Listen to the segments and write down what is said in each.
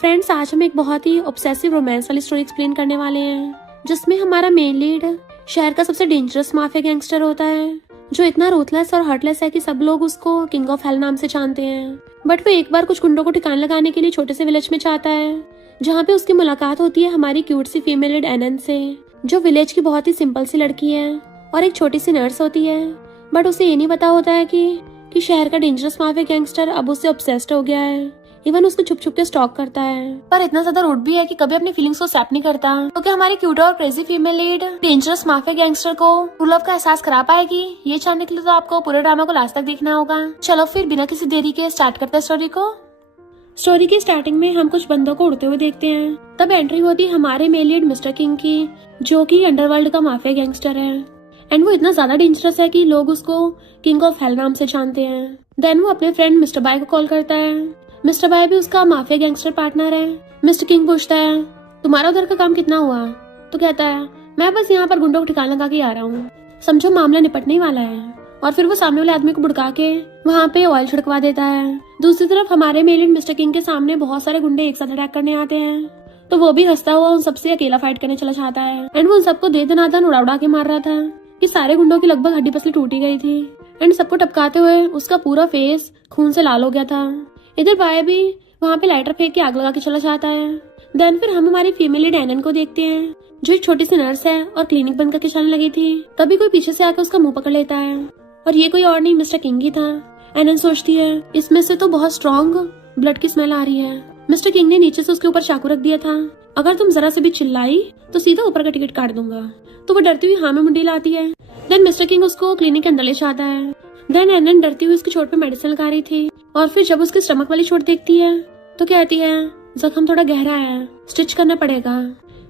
Friends, आज हम एक बहुत ही ऑब्सेसिव रोमांस वाली स्टोरी एक्सप्लेन करने वाले हैं, जिसमें हमारा मेन लीड शहर का सबसे डेंजरस माफिया गैंगस्टर होता है, जो इतना रूथलेस और हर्टलेस है कि सब लोग उसको किंग ऑफ हेल नाम से जानते हैं। बट वो एक बार कुछ गुंडों को ठिकाने लगाने के लिए छोटे से विलेज में जाता है, जहाँ पे उसकी मुलाकात होती है हमारी क्यूट सी फीमेल लीड एनन से, जो विलेज की बहुत ही सिंपल सी लड़की है और एक छोटी सी नर्स होती है। बट उसे ये नहीं पता होता है कि शहर का डेंजरस माफिया गैंगस्टर अब उससे ऑब्सेस्ड हो गया है। इवन उसको छुप छुप के स्टॉक करता है, पर इतना ज्यादा रूड भी है कि कभी अपनी फीलिंग्स को एक्सेप्ट नहीं करता। तो क्या हमारी क्यूट और crazy female lead dangerous mafia gangster को ट्रू लव का एहसास करा पाएगी? ये जानने के लिए तो आपको पूरे ड्रामा को लास्ट तक देखना होगा। चलो फिर बिना किसी देरी के स्टार्ट करते हैं स्टोरी को। स्टोरी की स्टार्टिंग में हम कुछ बंदों को उड़ते हुए देखते हैं। तब एंट्री होती है हमारे मेन लीड मिस्टर किंग की, जो कि अंडरवर्ल्ड का माफिया गैंगस्टर है। एंड वो इतना ज्यादा डेंजरस है कि लोग उसको किंग ऑफ हेल नाम से जानते हैं। देन वो अपने फ्रेंड मिस्टर बाय को कॉल करता है। मिस्टर बाय भी उसका माफिया गैंगस्टर पार्टनर है। मिस्टर किंग पूछता है, तुम्हारा उधर का काम कितना हुआ? तो कहता है, मैं बस यहाँ पर गुंडों को ठिकाना लगा के आ रहा हूँ, समझो मामला निपटने ही वाला है। और फिर वो सामने वाले आदमी को भड़का के वहाँ पे ऑयल छिड़कवा देता है। दूसरी तरफ हमारे मेन लीड मिस्टर किंग के सामने बहुत सारे गुंडे एक साथ अटैक करने आते हैं, तो वो भी हंसता हुआ उन सबसे अकेला फाइट करने चला जाता है। एंड वो उन सबको दे दनादन उड़ा उड़ा के मार रहा था कि सारे गुंडों की लगभग हड्डी पसली टूटी गई थी। एंड सबको टपकाते हुए उसका पूरा फेस खून से लाल हो गया था। इधर बाय भी वहाँ पे लाइटर फेंक के आग लगा के चला जाता है। देन फिर हम हमारी फीमेल लीड एनन को देखते हैं, जो एक छोटी सी नर्स है और क्लिनिक बंद करके चलने लगी थी। तभी कोई पीछे से आकर उसका मुंह पकड़ लेता है, और ये कोई और नहीं मिस्टर किंग ही था। एनन सोचती है, इसमें से तो बहुत स्ट्रॉन्ग ब्लड की स्मेल आ रही है। मिस्टर किंग ने नीचे से उसके ऊपर चाकू रख दिया था, अगर तुम जरा से भी चिल्लाई तो सीधा ऊपर का टिकट काट दूंगा। तो वो डरती हुई हाँ में मुंडी लाती है। देन मिस्टर किंग उसको क्लिनिक के अंदर ले जाता है। देन एनन डरती हुई उसकी चोट पे मेडिसिन लगा रही थी, और फिर जब उसकी स्टमक वाली चोट देखती है तो कहती है, जख्म थोड़ा गहरा है, स्टिच करना पड़ेगा।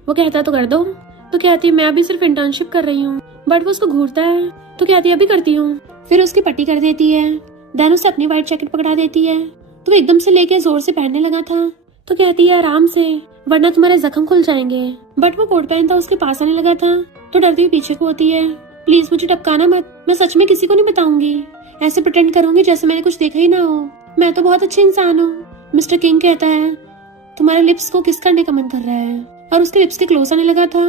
वो कहता है, तो कर दो। तो कहती है, मैं अभी सिर्फ इंटर्नशिप कर रही हूँ। बट वो उसको घूरता है, तो कहती है, अभी करती हूँ। फिर उसकी पट्टी कर देती है। देन उसे अपनी व्हाइट जैकेट पकड़ा देती है, तो एकदम से लेके जोर से पहनने लगा था। तो कहती है, आराम से, वरना तुम्हारे जख्म खुल जाएंगे। बट वो कोट पहनता उसके पास आने लगा था, तो डरती हुई पीछे को होती है, प्लीज मुझे टपकाना मत, मैं सच में किसी को नहीं बताऊंगी, ऐसे प्रिटेंड करूंगी जैसे मैंने कुछ देखा ही ना हो, मैं तो बहुत अच्छे इंसान हूँ। मिस्टर किंग कहता है, तुम्हारे लिप्स को किस करने का मन कर रहा है? और उसके लिप्स के क्लोज आने लगा था,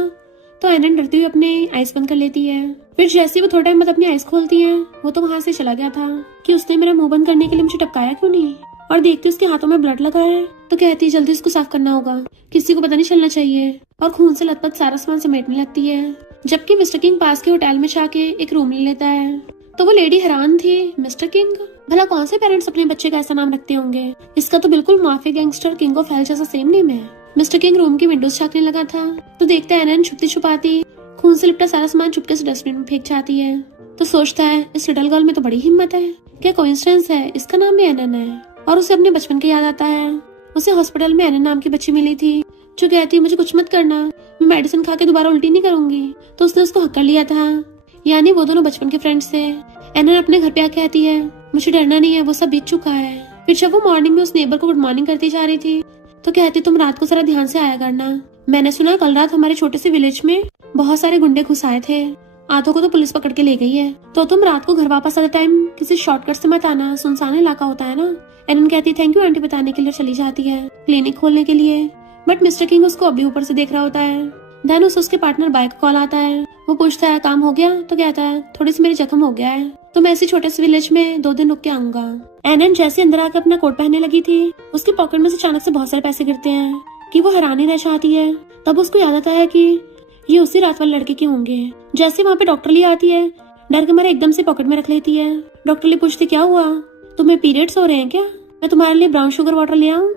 तो एनन डरती हुई अपने आइज बंद कर लेती है। फिर जैसे वो थोड़ा टाइम बाद अपनी आइज खोलती है, वो तो वहाँ से चला गया था कि उसने मेरा मुंह बंद करने के लिए मुझे टपकाया क्यों नहीं। और देखते उसके हाथों में ब्लड लगा है, तो कहती है, जल्दी इसको साफ करना होगा, किसी को पता नहीं चलना चाहिए। और खून से लथपथ सारा सामान समेटने लगती है। जबकि मिस्टर किंग पास के होटल में जाके एक रूम ले लेता है। तो वो लेडी हैरान थी, मिस्टर किंग, भला कौन से पेरेंट्स अपने बच्चे का ऐसा नाम रखते होंगे? इसका तो बिल्कुल mafia gangster king of hell जैसा सेम नेम है। मिस्टर किंग रूम की विंडोज झांकने लगा था, तो देखता है एनन छुपती छुपाती खून से लिपटा सारा सामान चुपके से डस्टबिन में फेंक जाती है। तो सोचता है, इस लिटिल गर्ल में तो बड़ी हिम्मत है, क्या कोइंसिडेंस है, इसका नाम भी एनन है। और उसे अपने बचपन की याद आता है। उसे हॉस्पिटल में एनन नाम की बच्ची मिली थी, जो कहती है, मुझे कुछ मत करना, मैं मेडिसिन खा के दोबारा उल्टी नहीं करूंगी। तो उसने उसको हक कर लिया था, यानी वो दोनों बचपन के फ्रेंड्स थे। एनन अपने घर पे आके कहती है, मुझे डरना नहीं है, वो सब बीत चुका है। फिर जब वो मॉर्निंग में उस नेबर को गुड मॉर्निंग करती जा रही थी, तो कहती, तुम रात को जरा ध्यान से आया करना, मैंने सुना कल रात हमारे छोटे से विलेज में बहुत सारे गुंडे घुस आए थे, आधों को तो पुलिस पकड़ के ले गई है, तो तुम रात को घर वापस आते टाइम किसी शॉर्टकट से मत आना, सुनसान इलाका होता है ना। एनन कहती, थैंक यू आंटी बताने के लिए, चली जाती है क्लिनिक खोलने के लिए। बट मिस्टर किंग उसको अभी ऊपर से देख रहा होता है। देन उसके पार्टनर बाय का कॉल आता है। वो पूछता है, काम हो गया? तो कहता है, थोड़ी सी मेरी जख्म हो गया है, तो मैं इसी छोटे से विलेज में 2 दिन रुक के आऊंगा। एनन जैसे अंदर आकर अपना कोट पहनने लगी थी, उसकी पॉकेट में से अचानक से बहुत सारे पैसे गिरते हैं कि वो हैरानी रह जाती है। तब उसको याद आता है कि ये उसी रात वाले लड़के के होंगे। जैसे वहाँ पे डॉक्टर ली आती है, डर के मारे एकदम से पॉकेट में रख लेती है। डॉक्टर ली पूछती, क्या हुआ, तुम्हें पीरियड्स हो रहे हैं क्या, मैं तुम्हारे लिए ब्राउन शुगर वाटर ले आऊं?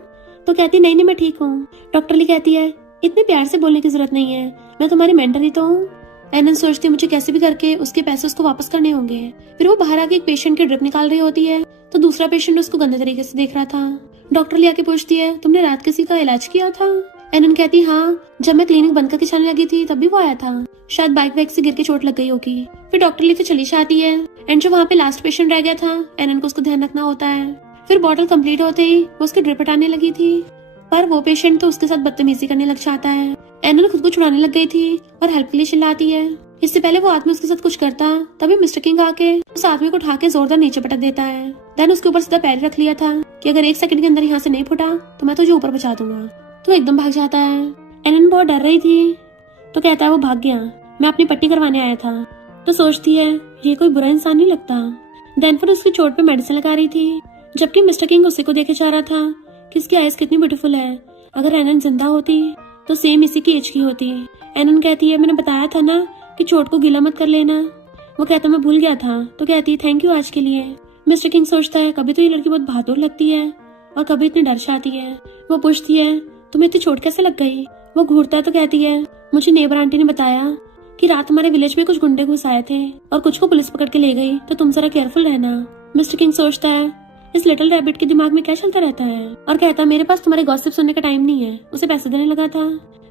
तो कहती, नहीं मैं ठीक हूँ। डॉक्टर ली कहती है, इतने प्यार से बोलने की जरूरत नहीं है, मैं तुम्हारी मेंटर ही तो हूँ। एनन सोचती, मुझे कैसे भी करके उसके पैसे उसको वापस करने होंगे। फिर वो बाहर आके एक पेशेंट की ड्रिप निकाल रही होती है, तो दूसरा पेशेंट उसको गंदे तरीके से देख रहा था। डॉक्टर ली आके पूछती है, तुमने रात किसी का इलाज किया था? एनन कहती, हाँ, जब मैं क्लिनिक बंद करके चलने लगी थी तभी वो आया था, शायद बाइक वाइक से गिर के चोट लग गई होगी। फिर डॉक्टर ली तो चली जाती है। एंड जो वहाँ पे लास्ट पेशेंट रह गया था, एनन को उसको ध्यान रखना होता है। फिर बॉटल कंप्लीट होते ही वो उसकी ड्रिप हटाने लगी थी, पर वो पेशेंट तो उसके साथ बदतमीजी करने लग जाता है। एनन खुद को छुड़ाने लग गई थी और हेल्प के लिए चिल्लाती है, इससे पहले वो आदमी उसके साथ कुछ करता तभी मिस्टर किंग आके उस आदमी को उठा के जोरदार नीचे पटक देता है। देन उसके ऊपर सीधा पैर रख लिया था कि अगर 1 सेकंड के अंदर यहाँ से नहीं फुटा तो मैं तुझे ऊपर बचा दूंगा। तो एकदम भाग जाता है। एनन बहुत डर रही थी तो कहता है वो भाग गया, मैं अपनी पट्टी करवाने आया था। तो सोचती है ये कोई बुरा इंसान नहीं लगता। देन फिर उसकी चोट पे मेडिसिन लगा रही थी जबकि मिस्टर किंग उसी को देखे जा रहा था कि इसकी आइज कितनी ब्यूटीफुल है। अगर एनन जिंदा होती तो सेम इसी की एज की होती। एनन कहती है मैंने बताया था ना कि चोट को गीला मत कर लेना। वो कहता मैं भूल गया था। तो कहती है थैंक यू आज के लिए। मिस्टर किंग सोचता है कभी तो ये लड़की बहुत बहादुर लगती है और कभी इतनी डर जाती है। वो पूछती है तुम्हें इतनी चोट कैसे लग गई। वो घूरता है तो कहती है मुझे नेबर आंटी ने बताया कि रात हमारे विलेज में कुछ गुंडे घुस आए थे और कुछ को पुलिस पकड़ के ले गई, तो तुम जरा केयरफुल रहना। मिस्टर किंग सोचता है इस लिटिल रैबिट के दिमाग में क्या चलता रहता है और कहता मेरे पास तुम्हारे गॉसिप सुनने का टाइम नहीं है। उसे पैसे देने लगा था।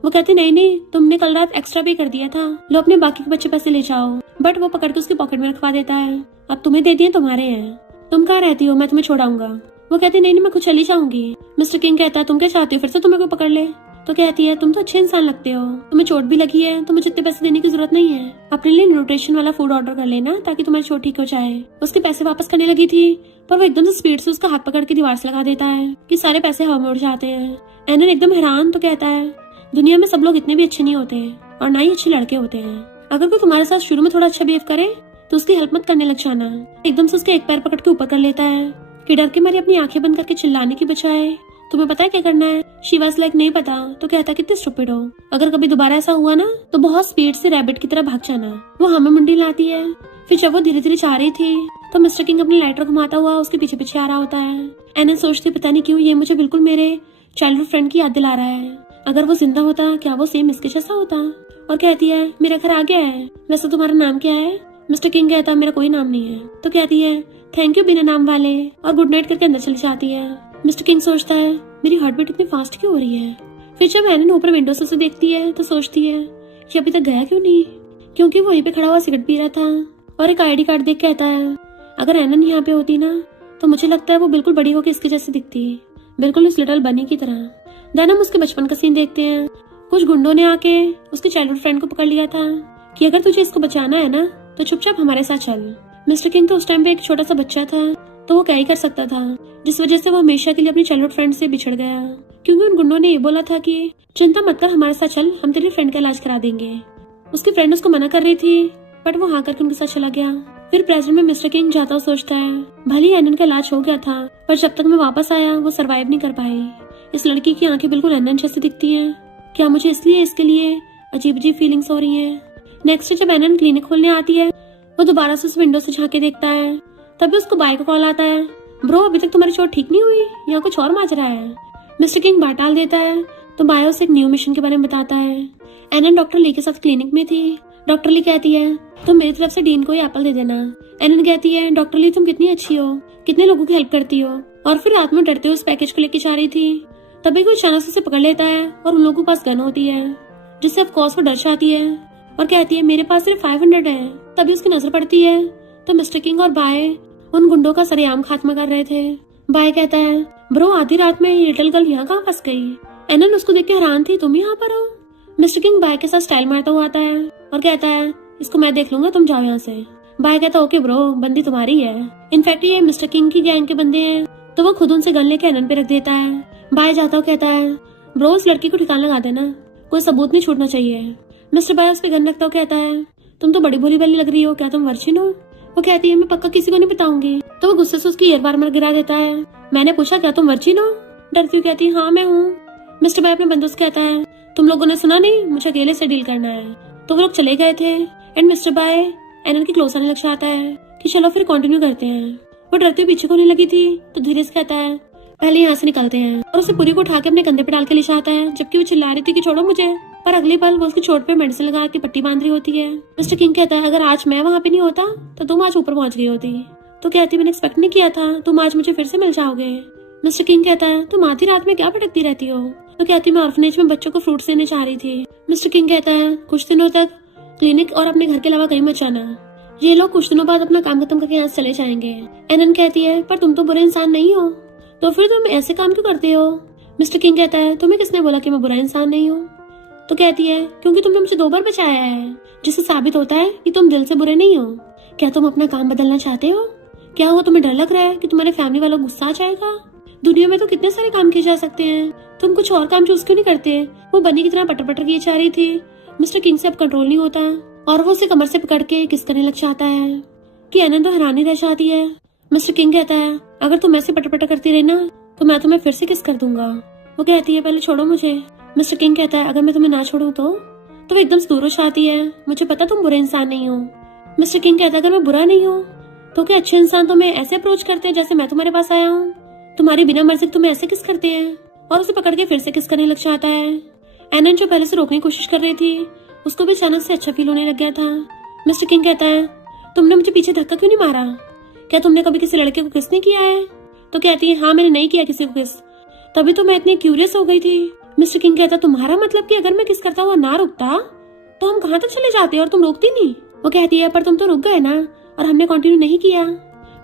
वो कहते नहीं तुमने कल रात एक्स्ट्रा पे कर दिया था, लो अपने बाकी के बच्चे पैसे ले जाओ। बट वो पकड़ के उसकी पॉकेट में रखवा देता है। अब तुम्हें दे दिए तुम्हारे हैं, तुम कहाँ रहती हो, मैं तुम्हें छोड़ाऊंगा। वो कहती नहीं मैं खुद चली जाऊंगी। मिस्टर किंग कहता है तुम क्या चाहती हो फिर से तुम्हें कोई पकड़ ले। तो कहती है तुम तो अच्छे इंसान लगते हो, तुम्हें चोट भी लगी है तो मुझे इतने पैसे देने की जरूरत नहीं है, अपने लिए न्यूट्रिशन वाला फूड ऑर्डर कर लेना ताकि तुम्हारी चोट ठीक हो जाए। उसके पैसे वापस करने लगी थी पर वो एकदम से स्पीड से उसका हाथ पकड़ के दीवार से लगा देता है कि सारे पैसे हवा में उड़ जाते हैं। एनन एकदम हैरान तो कहता है दुनिया में सब लोग इतने भी अच्छे नहीं होते और ना ही अच्छे लड़के होते हैं। अगर कोई तुम्हारे साथ शुरू में थोड़ा अच्छा बिहेव करे तो उसकी हेल्प मत करने लग जाना। एकदम से उसके एक पैर पकड़ के ऊपर कर लेता है कि डर के मारे अपनी आंखें बंद करके चिल्लाने की बजाय तुम्हें पता है क्या करना है। शी वाज लाइक नहीं पता। तो कहता कितने स्टूपिड हो, अगर कभी दोबारा ऐसा हुआ ना तो बहुत स्पीड से रैबिट की तरह भाग जाना। वो हमें मुंडी लाती है। फिर जब वो धीरे धीरे जा रही थी तो मिस्टर किंग अपनी लाइटर घुमाता हुआ उसके पीछे पीछे आ रहा होता है। एनन सोचती पता नहीं क्यों ये मुझे बिल्कुल मेरे चाइल्डहुड फ्रेंड की याद दिला रहा है। अगर वो जिंदा होता क्या वो सेम इसके जैसा होता। और कहती है मेरा घर आ गया है, वैसे तुम्हारा नाम क्या है। मिस्टर किंग कहता मेरा कोई नाम नहीं है। तो कहती है थैंक यू बिना नाम वाले और गुड नाइट करके अंदर चली जाती है। मिस्टर किंग सोचता है मेरी हार्ट बीट इतनी फास्ट क्यों हो रही है। फिर जब एनन ऊपर विंडो से उसे देखती है तो सोचती है ये अभी तक गया क्यों नहीं, क्योंकि वहीं पे खड़ा हुआ सिगरेट पी रहा था और एक आईडी कार्ड देख कहता है अगर एनन यहाँ पे होती ना तो मुझे लगता है वो बिल्कुल बड़ी होकर इसके जैसे दिखती, बिल्कुल उस लिटिल बनी की तरह। देन हम उसके बचपन का सीन देखते हैं। कुछ गुंडों ने आके उसके चाइल्डहुड फ्रेंड को पकड़ लिया था कि अगर तुझे इसको बचाना है ना तो चुपचाप हमारे साथ चल। मिस्टर किंग तो उस टाइम पे एक छोटा सा बच्चा था तो वो क्या ही कर सकता था, जिस वजह से वो हमेशा के लिए अपनी चाइल्डहुड फ्रेंड से बिछड़ गया क्योंकि उन गुंडों ने ये बोला था कि चिंता मत कर हमारे साथ चल, हम तेरी फ्रेंड का इलाज करा देंगे। उसकी फ्रेंड उसको मना कर रही थी बट वो हाँ करके उनके साथ चला गया। फिर प्रेजेंट में मिस्टर किंग जाता सोचता है भले एनन का इलाज हो गया था पर जब तक मैं वापस आया वो सरवाइव नहीं कर पाई। इस लड़की की आंखें बिल्कुल एनन जैसी दिखती हैं, क्या मुझे इसलिए इसके लिए अजीब अजीब फीलिंग्स हो रही हैं। नेक्स्ट जब एनन क्लिनिक खोलने आती है वो दोबारा से उस विंडो से झांके देखता है। तभी उसको बाय का कॉल आता है ब्रो अभी तक तुम्हारी चोट ठीक नहीं हुई, यहाँ कुछ और माजरा है। मिस्टर किंग बात टाल देता है तो बायो से एक न्यू मिशन के बारे में बताता है। एनन डॉक्टर ली के साथ क्लिनिक में थी। डॉक्टर ली कहती है तुम मेरी तरफ से डीन को ये एप्पल दे देना। एनन कहती है डॉक्टर ली तुम कितनी अच्छी हो, कितने लोगों की हेल्प करती हो। और फिर रात में डरते हुए उस पैकेज को लेके जा रही थी तभी कोई अचानक से उसे पकड़ लेता है और उन लोगों के पास गन होती है जिससे ऑफ कोर्स वो डर जाती है और कहती है मेरे पास सिर्फ 500 है। तभी उसकी नजर पड़ती है तो मिस्टर किंग और बाय उन गुंडों का सरेआम खात्मा कर रहे थे। बाय कहता है ब्रो आधी रात में ये लिटिल गर्ल यहाँ कहाँ फंस गई। एनन उसको देख के हैरान थी तुम यहाँ पर हो। मिस्टर किंग बाय के साथ स्टाइल मारता हुआ आता है और कहता है इसको मैं देख लूंगा, तुम जाओ यहाँ से। बाय कहता ओके ब्रो बंदी तुम्हारी है। इनफैक्ट ये मिस्टर किंग की गैंग के बंदे हैं तो वो खुद उनसे गन लेके एनन पे रख देता है। बाय जाता हुआ कहता है ब्रो उस लड़की को ठिकाना लगा देना, कोई सबूत नहीं छूटना चाहिए। मिस्टर बाय उस पे गन रखता हुआ कहता है तुम तो बड़ी भोली भाली लग रही हो, क्या तुम वर्जिन हो। वो कहती है मैं पक्का किसी को नहीं बताऊंगी। तो वो गुस्से से उसकी ईयरबार में गिरा देता है। मैंने पूछा क्या तुम वर्जिन हो। डरती हुई कहती है हाँ मैं हूँ। मिस्टर बाय अपने बंदों से कहता है तुम लोगों ने सुना नहीं, मुझे अकेले से डील करना है। तो वो लोग चले गए थे एंड मिस्टर बाय एनन की क्लोज आने लग जाता है कि चलो फिर कंटिन्यू करते हैं। वो डरते हुए पीछे को नहीं लगी थी तो धीरे से कहता है पहले यहाँ से निकलते हैं और उसे पूरी को उठा के अपने कंधे पे डाल के ले जाता है जबकि वो चिल्ला रही थी कि छोड़ो मुझे। पर अगले पल वो उसकी चोट पे मेडिसिन लगा के पट्टी बांध रही होती है। मिस्टर किंग कहता है अगर आज मैं वहाँ पे नहीं होता तो तुम आज ऊपर पहुंच गई होती। तो कहती मैंने एक्सपेक्ट नहीं किया था तुम आज मुझे फिर से मिल जाओगे। मिस्टर किंग कहता है तुम आधी रात में क्या भटकती रहती हो। तो कहती मैं ऑर्फनेज में बच्चों को फ्रूट्स देने चाह रही थी। मिस्टर किंग कहता है कुछ दिनों तक क्लिनिक और अपने घर के अलावा कहीं मत जाना, ये लोग कुछ दिनों बाद अपना काम खत्म करके यहाँ से चले जाएंगे। एनन कहती है पर तुम तो बुरे इंसान नहीं हो, तो फिर तुम ऐसे काम क्यों करते हो। मिस्टर किंग कहता है तुम्हें किसने बोला कि मैं बुरा इंसान नहीं हूँ। तो कहती है क्योंकि तुमने मुझे 2 बार बचाया है, जिससे साबित होता है कि तुम दिल से बुरे नहीं हो। क्या तुम अपना काम बदलना चाहते हो? क्या हुआ, तुम्हें डर लग रहा है कि तुम्हारे फैमिली वालों को गुस्सा आ जाएगा? दुनिया में तो कितने सारे काम किए जा सकते हैं, तुम कुछ और काम चूज क्यों नहीं करते? वो बनी की तरह पटर पटर किए जा रही थी। मिस्टर किंग से अब कंट्रोल नहीं होता और वो उसे कमर से पकड़ के किस करने लग जाता है कि एनन तो हैरानी रह जाती है। मिस्टर किंग कहता है अगर तुम ऐसे पटर पटर करती रही ना तो मैं तुम्हें फिर से किस कर दूंगा। वो कहती है पहले छोड़ो मुझे। मिस्टर किंग कहता है अगर मैं तुम्हें ना छोड़ूं तो वो एकदम से दूर हो जाती है। मुझे पता तुम बुरे इंसान नहीं हो। मिस्टर किंग कहता है अगर मैं बुरा नहीं हूँ तो क्या अच्छे इंसान तुम्हें ऐसे अप्रोच करते हैं जैसे मैं तुम्हारे पास आया हूँ? तुम्हारी बिना मर्जी तुम्हें ऐसे किस करते हैं? और उसे पकड़ के फिर से किस करने लग जाता है। एनन जो पहले से रोकने की कोशिश कर रही थी उसको भी अचानक से अच्छा फील होने लग गया था। मिस्टर किंग कहता है तुमने मुझे पीछे धक्का क्यों नहीं मारा? क्या तुमने कभी किसी लड़के को किस नहीं किया है? तो कहती है हाँ मैंने नहीं किया किसी को किस, तभी तो मैं इतनी क्यूरियस हो गई थी। मिस्टर किंग कहता तुम्हारा मतलब कि अगर मैं किस करता हुआ ना रुकता तो हम कहाँ तक चले जाते और तुम रोकती नहीं? वो कहती है पर तुम तो रुक गए ना और हमने कंटिन्यू नहीं किया।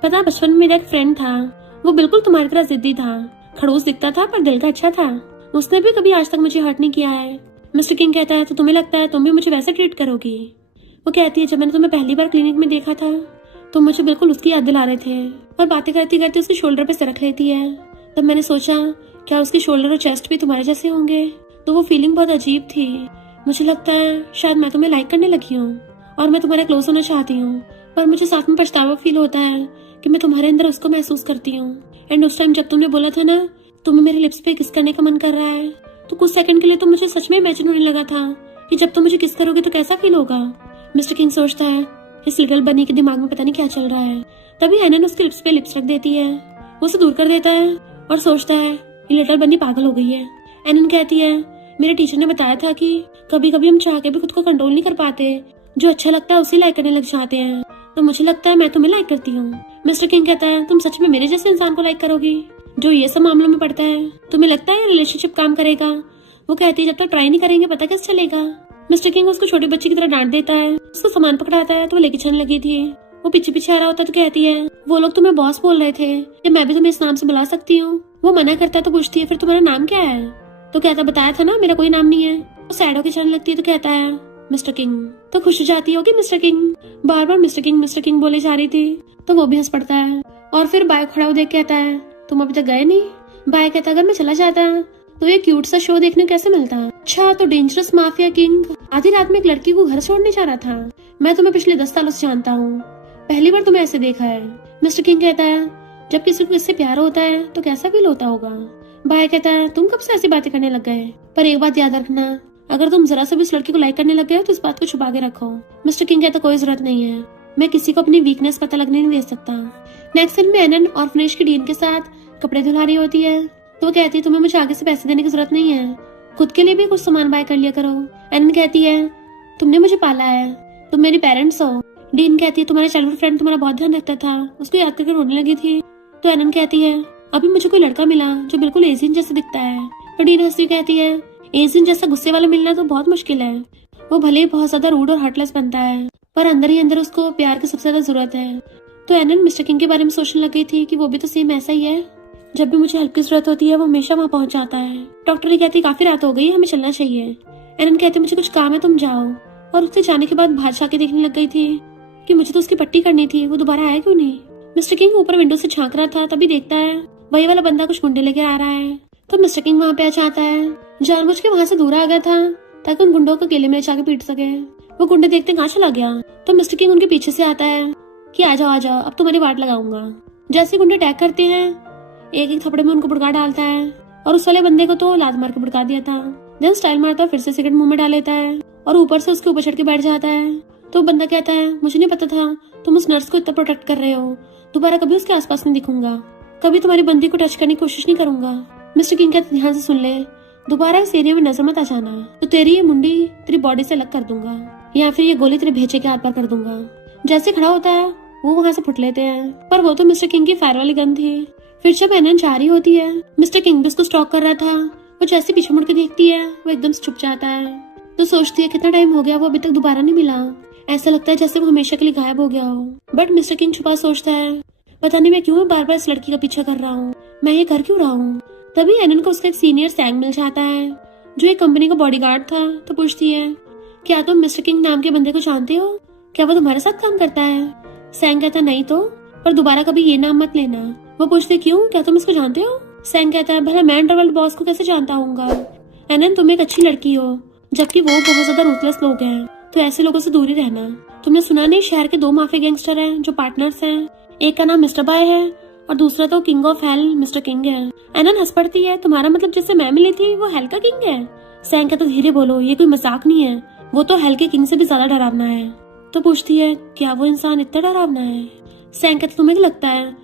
पता बचपन में मेरा एक फ्रेंड था, वो बिल्कुल तुम्हारी तरह जिद्दी था, खड़ूस दिखता था पर दिल का अच्छा था। उसने भी कभी आज तक मुझे हर्ट नहीं किया है। मिस्टर किंग कहता है तो तुम्हें लगता है तुम भी मुझे वैसे ट्रीट करोगी? वो कहती है जब मैंने तुम्हें पहली बार क्लिनिक में देखा था तो मुझे बिल्कुल उसकी याद दिला रहे थे। और बातें करती करती उसके शोल्डर पे सिर रख लेती है। तब मैंने सोचा क्या उसके शोल्डर और चेस्ट भी तुम्हारे जैसे होंगे? तो वो फीलिंग बहुत अजीब थी। मुझे लगता है शायद मैं तुम्हें लाइक करने लगी हूँ और मैं तुम्हारे क्लोज होना चाहती हूँ, पर मुझे साथ में पछतावा फील होता है कि मैं तुम्हारे अंदर उसको महसूस करती हूँ। एंड उस टाइम जब तुमने बोला था ना तुम्हें मेरे लिप्स पे किस करने का मन कर रहा है, तो कुछ सेकंड के लिए तो मुझे सच में इमेजिन होने लगा था कि जब तुम मुझे किस करोगे तो कैसा फील होगा। मिस्टर किंग सोचता है इस लिटिल बनी के दिमाग में पता नहीं क्या चल रहा है। तभी एनन उसके लिप्स पे लिप्स रख देती है। वो उसे दूर कर देता है और सोचता है ये लिटिल बनी पागल हो गई है। एनन कहती है मेरे टीचर ने बताया था कि कभी कभी हम चाह के भी खुद को कंट्रोल नहीं कर पाते, जो अच्छा लगता है उसे लाइक करने लग जाते हैं, तो मुझे लगता है मैं तुम्हें लाइक करती हूँ। मिस्टर किंग कहता है तुम सच में मेरे जैसे इंसान को लाइक करोगी जो ये सब मामलों में पड़ता है? तुम्हें लगता है रिलेशनशिप काम करेगा? वो कहती है जब तक ट्राई नहीं करेंगे पता कैसे चलेगा। मिस्टर किंग उसको छोटे बच्चे की तरह डांट देता है। उसको सामान पकड़ाता है तो वो लेके चलने लगी थी। वो पीछे पीछे आ रहा होता है तो कहती है वो लोग तुम्हें बॉस बोल रहे थे, क्या मैं भी तुम्हें इस नाम से बुला सकती हूँ? वो मना करता है तो पूछती है फिर तुम्हारा नाम क्या है? तो कहता बताया था ना मेरा कोई नाम नहीं है। वो सैड होकर चलने लगती है तो कहता है मिस्टर किंग। तो खुश हो जाती होगी मिस्टर किंग, बार बार मिस्टर किंग बोले जा रही थी तो वो भी हंस पड़ता है। और फिर बाय खड़ा हो देख कहता है तुम अभी तक गए नहीं? बाय कहता अगर मैं चला जाता तो ये क्यूट सा शो देखने कैसे मिलता? अच्छा तो डेंजरस माफिया किंग आधी रात में एक लड़की को घर छोड़ने जा रहा था। मैं तुम्हें पिछले 10 सालों से जानता हूँ, पहली बार तुम्हें ऐसे देखा है। मिस्टर किंग कहता है जब किसी को इससे प्यार होता है तो कैसा फील होता होगा? बाय कहता है तुम कब से ऐसी बातें करने लग गए? पर एक बात याद रखना, अगर तुम जरा से भी उस लड़की को लाइक करने लग गए तो इस बात को छुपा के रखो। मिस्टर किंग कहता कोई जरूरत नहीं है, मैं किसी को अपनी वीकनेस पता लगने नहीं दे सकता। नेक्स्ट सीन में एनन ऑर्फनेज की डीन के साथ कपड़े धुला रही होती है तो वो कहती है तुम्हें मुझे आगे से पैसे देने की जरूरत नहीं है, खुद के लिए भी कुछ सामान बाय कर लिया करो। एनन कहती है तुमने मुझे पाला है, तुम मेरी पेरेंट्स हो। डीन कहती है तुम्हारा चाइल्डहुड फ्रेंड तुम्हारा बहुत ध्यान रखता था, उसको याद करके रोने लगी थी। तो एनन कहती है अभी मुझे कोई लड़का मिला जो बिल्कुल एजिन जैसा दिखता है। तो डीन हंसती कहती है एजिन जैसा गुस्से वाला मिलना तो बहुत मुश्किल है, वो भले ही बहुत ज्यादा रूड और हार्टलेस बनता है पर अंदर ही अंदर उसको प्यार की सबसे ज्यादा जरूरत है। तो एनन मिस्टर किंग के बारे में सोचने लग गई थी कि वो भी तो सेम ऐसा ही है, जब भी मुझे हेल्प की जरूरत होती है वो हमेशा वहाँ पहुंच जाता है। डॉक्टर ही कहती काफी रात हो गई है, हमें चलना चाहिए। एनन कहती मुझे कुछ काम है तुम जाओ। और उससे जाने के बाद बाहर जाके देखने लग गई थी कि मुझे तो उसकी पट्टी करनी थी, वो दोबारा आया क्यों नहीं। मिस्टर किंग ऊपर विंडो से झांक रहा था तभी देखता है वही वाला बंदा कुछ गुंडे लेकर आ रहा है। तो मिस्टर किंग वहाँ पे आ जाता है, जानबूझ के वहाँ से दूर आ गया था ताकि उन गुंडों को अकेले में जाके पीट सके। वो गुंडे देखते कहाँ चला गया तो मिस्टर किंग उनके पीछे से आता है कि आ जाओ अब तुम्हारी वाट लगाऊंगा। जैसे गुंडे अटैक करते हैं एक एक थपड़े में उनको बुड़का डालता है और उस वाले बंदे को तो लात मार के बुड़का दिया था। देन स्टाइल मारता फिर से सिगरेट मुंह में डाल लेता है और ऊपर से उसके ऊपर चढ़ के बैठ जाता है। तो बंदा कहता है मुझे नहीं पता था तुम उस नर्स को इतना प्रोटेक्ट कर रहे हो, दोबारा कभी उसके आसपास नहीं दिखूंगा, कभी तुम्हारी बंदी को टच करने की कोशिश नहीं करूंगा। मिस्टर किंग कहते ध्यान से सुन ले, दोबारा इस एरिया में नजर मत आ जाना तो तेरी ये मुंडी तेरी बॉडी से अलग कर दूंगा या फिर ये गोली तेरे भेजे के हाथ पर कर दूंगा। जैसे खड़ा होता है वो वहाँ से फुट लेते हैं, पर वो तो मिस्टर किंग की फायर वाली गन थी। फिर जब एनन जा रही होती है, मिस्टर किंग भी उसको स्टॉक कर रहा था, वो जैसे पीछे मुड़ के देखती है वो एकदम से छुप जाता है। तो सोचती है कितना टाइम हो गया वो अभी तक दोबारा नहीं मिला, ऐसा लगता है जैसे वो हमेशा के लिए गायब हो गया हो। बट मिस्टर किंग छुपा सोचता है पता नहीं मैं क्यों बार बार इस लड़की का पीछा कर रहा हूँ, मैं ये कर क्यों रहा हूँ। तभी एनन को उसका एक सीनियर सैंग मिल जाता है जो एक कंपनी का बॉडीगार्ड था, तो पूछती है क्या तुम मिस्टर किंग नाम के बंदे को जानते हो? क्या वो तुम्हारे साथ काम करता है? सैंग कहता नहीं तो, पर दोबारा कभी ये नाम मत लेना। वो पूछते क्यों, क्या तुम इसको जानते हो? सैंग कहता है भला मैं अंडरवर्ल्ड बॉस को कैसे जानता हूँगा? एनन तुम एक अच्छी लड़की हो, जबकि वो बहुत ज्यादा रूथलेस लोग हैं, तो ऐसे लोगों से दूर ही रहना। तुमने सुना नहीं शहर के 2 माफिया गैंगस्टर हैं जो पार्टनर्स हैं, एक का नाम मिस्टर बाय है और दूसरा तो king of hell mister king है। एनन हंस पड़ती है, तुम्हारा मतलब जिससे मैं मिली थी वो हेल का किंग है? सैंग कहता धीरे बोलो, ये कोई मजाक नहीं है, वो तो हेल के किंग से भी ज्यादा डरावना है। तो पूछती है क्या वो इंसान इतना डरावना है? सैंग कहता तुम्हें क्या लगता है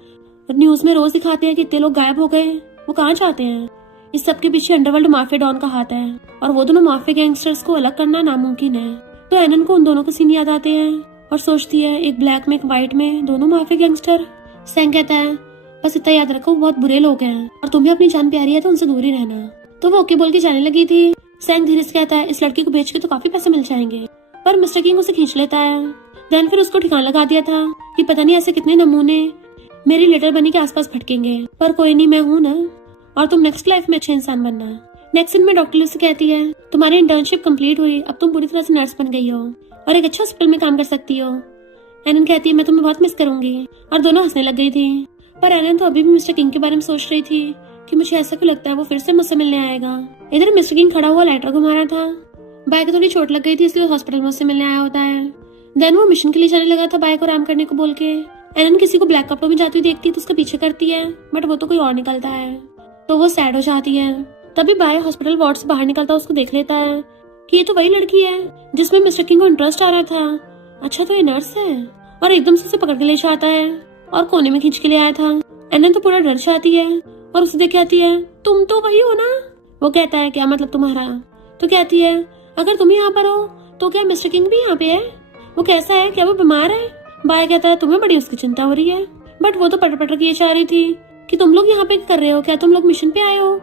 न्यूज में रोज दिखाते हैं कि इतने लोग गायब हो गए, वो कहाँ जाते हैं? इस सब के पीछे अंडरवर्ल्ड माफिया डॉन का हाथ है और वो दोनों माफिया गैंगस्टर्स को अलग करना नामुमकिन है। तो एनन को उन दोनों के सीन याद आते हैं और सोचती है एक ब्लैक में एक व्हाइट में दोनों माफिया गैंगस्टर। सैंग कहता है बस इतना याद रखो, बहुत बुरे लोग हैं और तुम्हें अपनी जान प्यारी है तो उनसे दूर ही रहना। तो वो ओके बोल के जाने लगी थी। सैंग धीरे से कहता है इस लड़की को बेच के तो काफी पैसे मिल जाएंगे, पर मिस्टर किंग उसे खींच लेता है। देन फिर उसको ठिकाना लगा दिया था कि पता नहीं ऐसे कितने नमूने मेरी लिटिल बनी के आसपास भटकेंगे, पर कोई नहीं, मैं हूँ ना, और तुम नेक्स्ट लाइफ में अच्छे इंसान बनना। नेक्स्ट सीन में डॉक्टर से कहती है तुम्हारी इंटर्नशिप कंप्लीट हुई, अब तुम पूरी तरह से नर्स बन गई हो और एक अच्छे हॉस्पिटल में काम कर सकती हो। एनन कहती है मैं तुम्हें बहुत मिस करूंगी, और दोनों हंसने लग गई थी। पर एनन तो अभी भी मिस्टर किंग के बारे में सोच रही थी कि मुझे ऐसा क्यों लगता है वो फिर से मुझसे मिलने आएगा। इधर मिस्टर किंग खड़ा हुआ लाइटर घुमा रहा था। बाय को थोड़ी चोट लग गई थी इसलिए हॉस्पिटल में उससे मिलने आया होता है। देन वो मिशन के लिए जाने लगा था बाय को आराम करने को बोल के। एनन किसी को ब्लैक कपड़ों में जाती हुई देखती है तो उसका पीछे करती है, बट वो तो कोई और निकलता है, तो वो सैड हो जाती है। तभी बाय हॉस्पिटल वार्ड से बाहर निकलता उसको देख लेता है कि ये तो वही लड़की है जिसमें मिस्टर किंग को इंटरेस्ट आ रहा था। अच्छा तो ये नर्स है, और एकदम से उसे पकड़ के ले जाता है और कोने में खींच के ले आया था। एनन तो पूरा डर जाती है और उसे देख कहती है तुम तो वही हो ना? वो कहता है क्या मतलब तुम्हारा? तो कहती है अगर तुम यहाँ पर हो तो क्या मिस्टर किंग भी यहाँ पे है? वो कैसा है, क्या वो बीमार है? बाय कहता है तुम्हें बड़ी उसकी चिंता हो रही है, बट वो तो पटर पटर किए जा रही थी कि तुम लोग यहाँ पे कर रहे हो, क्या तुम लोग मिशन पे आए हो?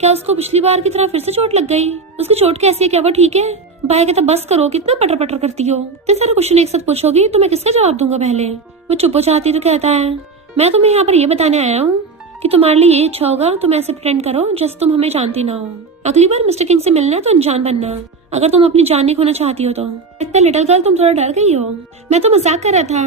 क्या उसको पिछली बार की तरह फिर से चोट लग गई? उसकी चोट कैसी है, क्या वो ठीक है? बाय कहता बस करो, कितना पटर पटर करती हो, इतने सारे क्वेश्चन एक साथ पूछोगी तो मैं किसका जवाब दूंगा? पहले वो चुप हो जाती तो कहता है मैं तुम्हें यहाँ पर ये बताने आया हूँ कि तुम्हारे लिए ये अच्छा होगा तुम ऐसे प्रेटेंड करो जैसे तुम हमें जानती ना हो। अगली बार मिस्टर किंग से मिलना है तो अनजान बनना, अगर तुम अपनी जान नहीं खोना चाहती हो तो। इतना लिटिल गर्ल तुम थोड़ा डर गई हो, मैं तो मजाक कर रहा था,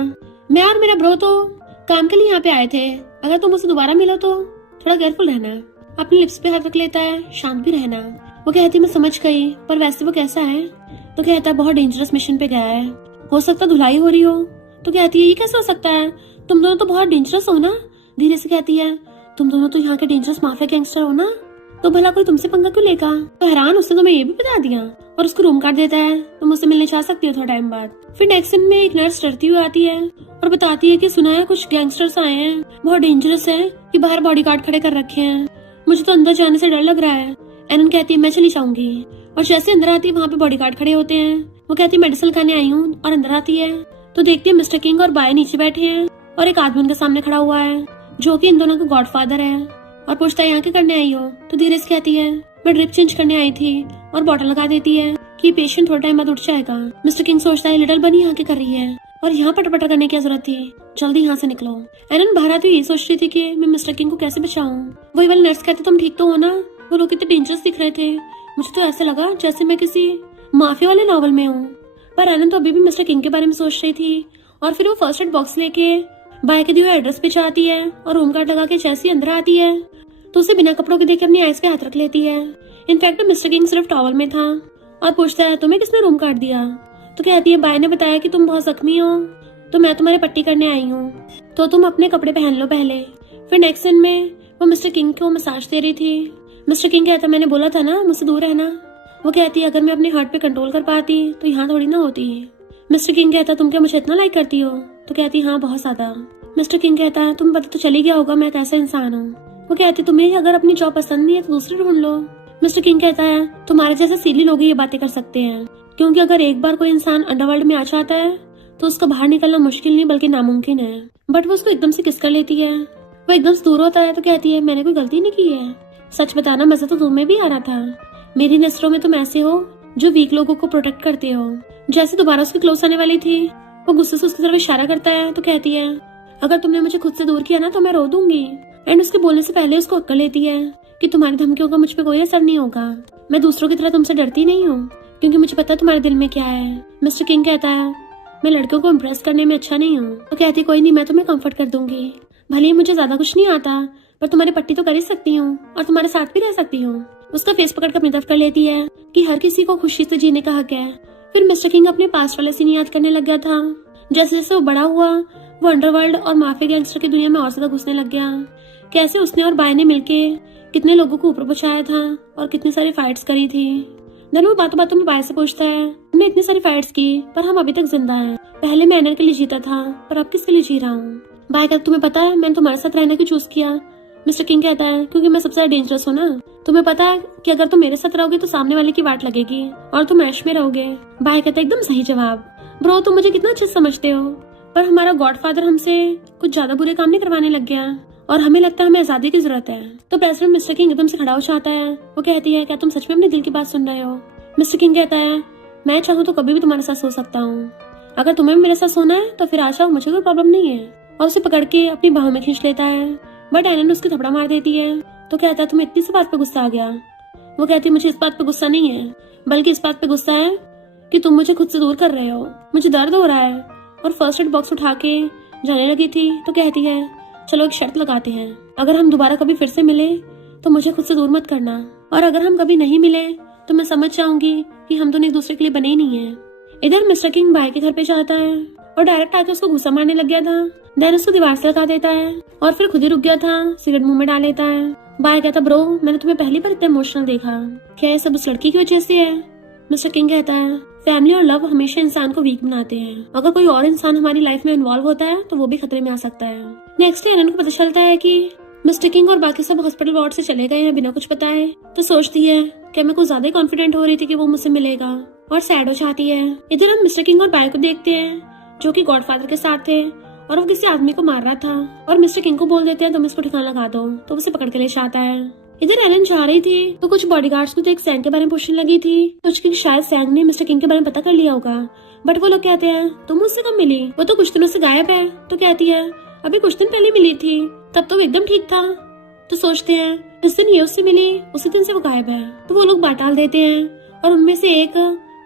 मैं और मेरा ब्रो तो काम के लिए यहाँ पे आए थे, अगर तुम उससे दोबारा मिलो तो थोड़ा केयरफुल रहना। अपने लिप्स पे हाथ रख लेता है, शांत भी रहना। वो कहती मैं समझ गई, पर वैसे वो कैसा है? तो कहता है बहुत डेंजरस मिशन पे गया है, हो सकता धुलाई हो रही हो। तो कहती है ये कैसे हो सकता है, तुम दोनों तो बहुत डेंजरस हो ना? धीरे से कहती है तुम दोनों तो यहाँ के डेंजरस माफिया गैंगस्टर हो ना, तो भला कोई तुमसे पंगा क्यों लेगा? तो हैरान, उसने तुम्हें ये भी बता दिया और उसको रूम कार्ड देता है, तुम मुझसे मिलने जा सकती हो थोड़ा टाइम बाद। फिर नेक्स्ट सीन में एक नर्स डरती हुई आती है और बताती है कि सुना है कुछ गैंगस्टर्स आए हैं, बहुत डेंजरस है, कि बाहर बॉडीगार्ड खड़े कर रखे हैं, मुझे तो अंदर जाने से डर लग रहा है। एनन कहती है मैं चली जाऊंगी, और जैसे अंदर आती है वहाँ पे बॉडीगार्ड खड़े होते हैं। वो कहती है मेडिसिन खाने आई हूँ, और अंदर आती है तो देखती है मिस्टर किंग और बाय नीचे बैठे हैं और एक आदमी उनके सामने खड़ा हुआ है जो कि इन दोनों का गॉडफादर है, और पूछता है यहाँ क्या करने आई हो? तो धीरे से कहती है मैं ड्रिप चेंज करने आई थी, और बॉटल लगा देती है कि पेशेंट थोड़ा टाइम बाद उठ जाएगा। मिस्टर किंग सोचता है लिटिल बनी यहाँ क्या कर रही है और यहाँ पटर पटर करने की जरूरत थी, जल्दी यहाँ से निकलो। एनन बाहर आती ये सोच रही थी कि मैं मिस्टर किंग को कैसे बचाऊं। वही वाली नर्स कहती तुम ठीक तो हो ना? वो लोग कितने डेंजरस दिख रहे थे, मुझे तो ऐसा लगा जैसे मैं किसी माफिया वाले नॉवल में हूँ। पर एनन तो अभी भी मिस्टर किंग के बारे में सोच रही थी, और फिर वो फर्स्ट एड बॉक्स लेके बाय के दिए हुए एड्रेस पे जाती है और रूम कार्ड लगा के जैसे ही अंदर आती है तो उसे बिना कपड़ों के देख अपनी आइज पे हाथ रख लेती है। इनफैक्ट मिस्टर किंग सिर्फ टॉवल में था और पूछता है तुम्हें किसने रूम कार्ड दिया? तो कहती है बाय ने बताया कि तुम बहुत जख्मी हो तो मैं तुम्हारे पट्टी करने आई हूँ, तो तुम अपने कपड़े पहन लो पहले। फिर नेक्स्ट सीन में वो मिस्टर किंग को मसाज दे रही थी। मिस्टर किंग कहता मैंने बोला था ना मुझसे दूर रहना। वो कहती है अगर मैं अपने हार्ट पे कंट्रोल कर पाती तो यहाँ थोड़ी ना होती। मिस्टर किंग कहता तुम क्या मुझे इतना लाइक करती हो? तो कहती हाँ बहुत ज्यादा। मिस्टर किंग कहता है तुम्हें पता तो चली गया होगा मैं कैसा इंसान हूँ। वो कहती तुम्हें अगर अपनी जॉब पसंद नहीं है तो दूसरी ढूंढ लो। मिस्टर किंग कहता है तुम्हारे जैसे सीली लोग ये बातें कर सकते हैं, क्योंकि अगर एक बार कोई इंसान अंडरवर्ल्ड में आ जाता है तो उसका बाहर निकलना मुश्किल नहीं बल्कि नामुमकिन है। बट वो उसको एकदम से किस कर लेती है। वो एकदम से दूर होता है तो कहती है मैंने कोई गलती नहीं की है, सच बताना मजा तो तुम्हें भी आ रहा था। मेरी नजरों में तुम ऐसे हो जो वीक लोगों को प्रोटेक्ट करते हो। जैसे दोबारा उसके क्लोज आने वाली थी वो गुस्से से उसकी तरफ इशारा करता है तो कहती है अगर तुमने मुझे खुद से दूर किया ना तो मैं रो दूंगी। एंड उसके बोलने से पहले उसको अक्ल लेती है कि तुम्हारी धमकियों का मुझ पे कोई असर नहीं होगा। मैं दूसरों की तरह तुमसे डरती नहीं हूँ, क्योंकि मुझे पता है तुम्हारे दिल में क्या है। मिस्टर किंग कहता है, मैं लड़कियों को इम्प्रेस करने में अच्छा नहीं हूँ। तो कहती, कोई नहीं, मैं तुम्हें कंफर्ट कर दूंगी। भले ही मुझे ज्यादा कुछ नहीं आता, पर तुम्हारी पट्टी तो कर ही सकती हूँ और तुम्हारे साथ भी रह सकती हूँ। उसका फेस पकड़ कर अपनी तरफ कर लेती है कि हर किसी को खुशी से जीने का हक है। फिर मिस्टर किंग अपने पास्ट वाले सीन याद करने लग गया था। जैसे जैसे वो बड़ा हुआ, वो अंडरवर्ल्ड और माफिया गैंगस्टर की दुनिया में और ज्यादा घुसने लग गया। कैसे उसने और बाय ने मिलके कितने लोगों को ऊपर पहुंचाया था और कितनी सारी फाइट्स करी थी। देन वो बातों बातों में बाय से पूछता है, हमने इतनी सारी फाइट्स की पर हम अभी तक जिंदा हैं। पहले मैं एनर के लिए जीता था, पर अब किसके लिए जी रहा हूँ? बाय कहता, तुम्हें पता है मैंने तुम्हारे साथ रहने की चूज किया। मिस्टर किंग कहता है, क्योंकि मैं सबसे ज्यादा डेंजरस हूँ ना। तुम्हें पता है कि अगर तुम मेरे साथ रहोगे तो सामने वाले की वाट लगेगी और तुम ऐश में रहोगे। बाय कहता है, एकदम सही जवाब। ब्रो, तुम मुझे कितना अच्छे समझते हो, पर हमारा गॉडफादर हमसे कुछ ज्यादा बुरे काम नहीं करवाने लग गया और हमें लगता है हमें आजादी की जरूरत है। तो प्रेसिडेंट मिस्टर किंग एकदम से खड़ा हो जाता है। वो कहती है, क्या तुम सच में अपने दिल की बात सुन रहे हो? मिस्टर किंग कहता है, मैं चाहूँ तो कभी भी तुम्हारे साथ सो सकता हूँ। अगर तुम्हें भी मेरे साथ सोना है तो फिर आ जाओ, मुझे कोई प्रॉब्लम नहीं है। और उसे पकड़ के अपनी बाहों में खींच लेता है, बट एनन उसकी थपड़ा मार देती है। तो कहता है, तुम्हें इतनी सी बात पे गुस्सा आ गया? वो कहती है, मुझे इस बात पे गुस्सा नहीं है, बल्कि इस बात पे गुस्सा है कि तुम मुझे खुद से दूर कर रहे हो। मुझे दर्द हो रहा है। और फर्स्ट एड बॉक्स उठा के जाने लगी थी तो कहती है, चलो एक शर्त लगाते हैं, अगर हम दोबारा कभी फिर से मिले तो मुझे खुद से दूर मत करना, और अगर हम कभी नहीं मिले तो मैं समझ जाऊंगी कि हम दोनों एक दूसरे के लिए बने ही नहीं है। इधर मिस्टर किंग बाय के घर पे जाता है और डायरेक्ट आके उसको घुसा मारने लग गया था। देन उसको दीवार से लगा देता है और फिर खुद ही रुक गया था, सिगरेट मुंह में डाल लेता है। बाय कहता, ब्रो, मैंने तुम्हें पहली बार इतना इमोशनल देखा, क्या ये सब उस लड़की की वजह से है? मिस्टर किंग कहता है, फैमिली और लव हमेशा इंसान को वीक बनाते हैं। अगर कोई और इंसान हमारी लाइफ में इन्वॉल्व होता है तो वो भी खतरे में आ सकता है। नेक्स्ट डे एनन को पता चलता है कि मिस्टर किंग और बाकी सब हॉस्पिटल वार्ड से चले गए हैं बिना कुछ बताए। तो सोचती है कि मैं कुछ ज्यादा ही कॉन्फिडेंट हो रही थी कि वो मुझसे मिलेगा और सैड हो जाती है। इधर हम मिस्टर किंग और बाय को देखते हैं जो कि गॉडफादर के साथ थे और वो किसी आदमी को मार रहा था और मिस्टर किंग को बोल देते हैं तुम इसको ठिकाना लगा दो, तो उसे पकड़ के ले जाता है। इधर एलन जा रही थी तो कुछ बॉडीगार्ड्स को तो एक सैंग के बारे में पूछने लगी थी, सोच शायद सैंग ने मिस्टर किंग के बारे में पता कर लिया होगा। बट वो लोग कहते हैं, तुम मुझसे कब मिली? वो तो कुछ दिनों से गायब है। तो कहती है, अभी कुछ दिन पहले मिली थी, तब तो वो एकदम ठीक था। तो सोचते हैं जिस दिन ये उससे मिली उसी दिन से वो गायब है। तो वो लोग बात डाल देते हैं और उनमें से एक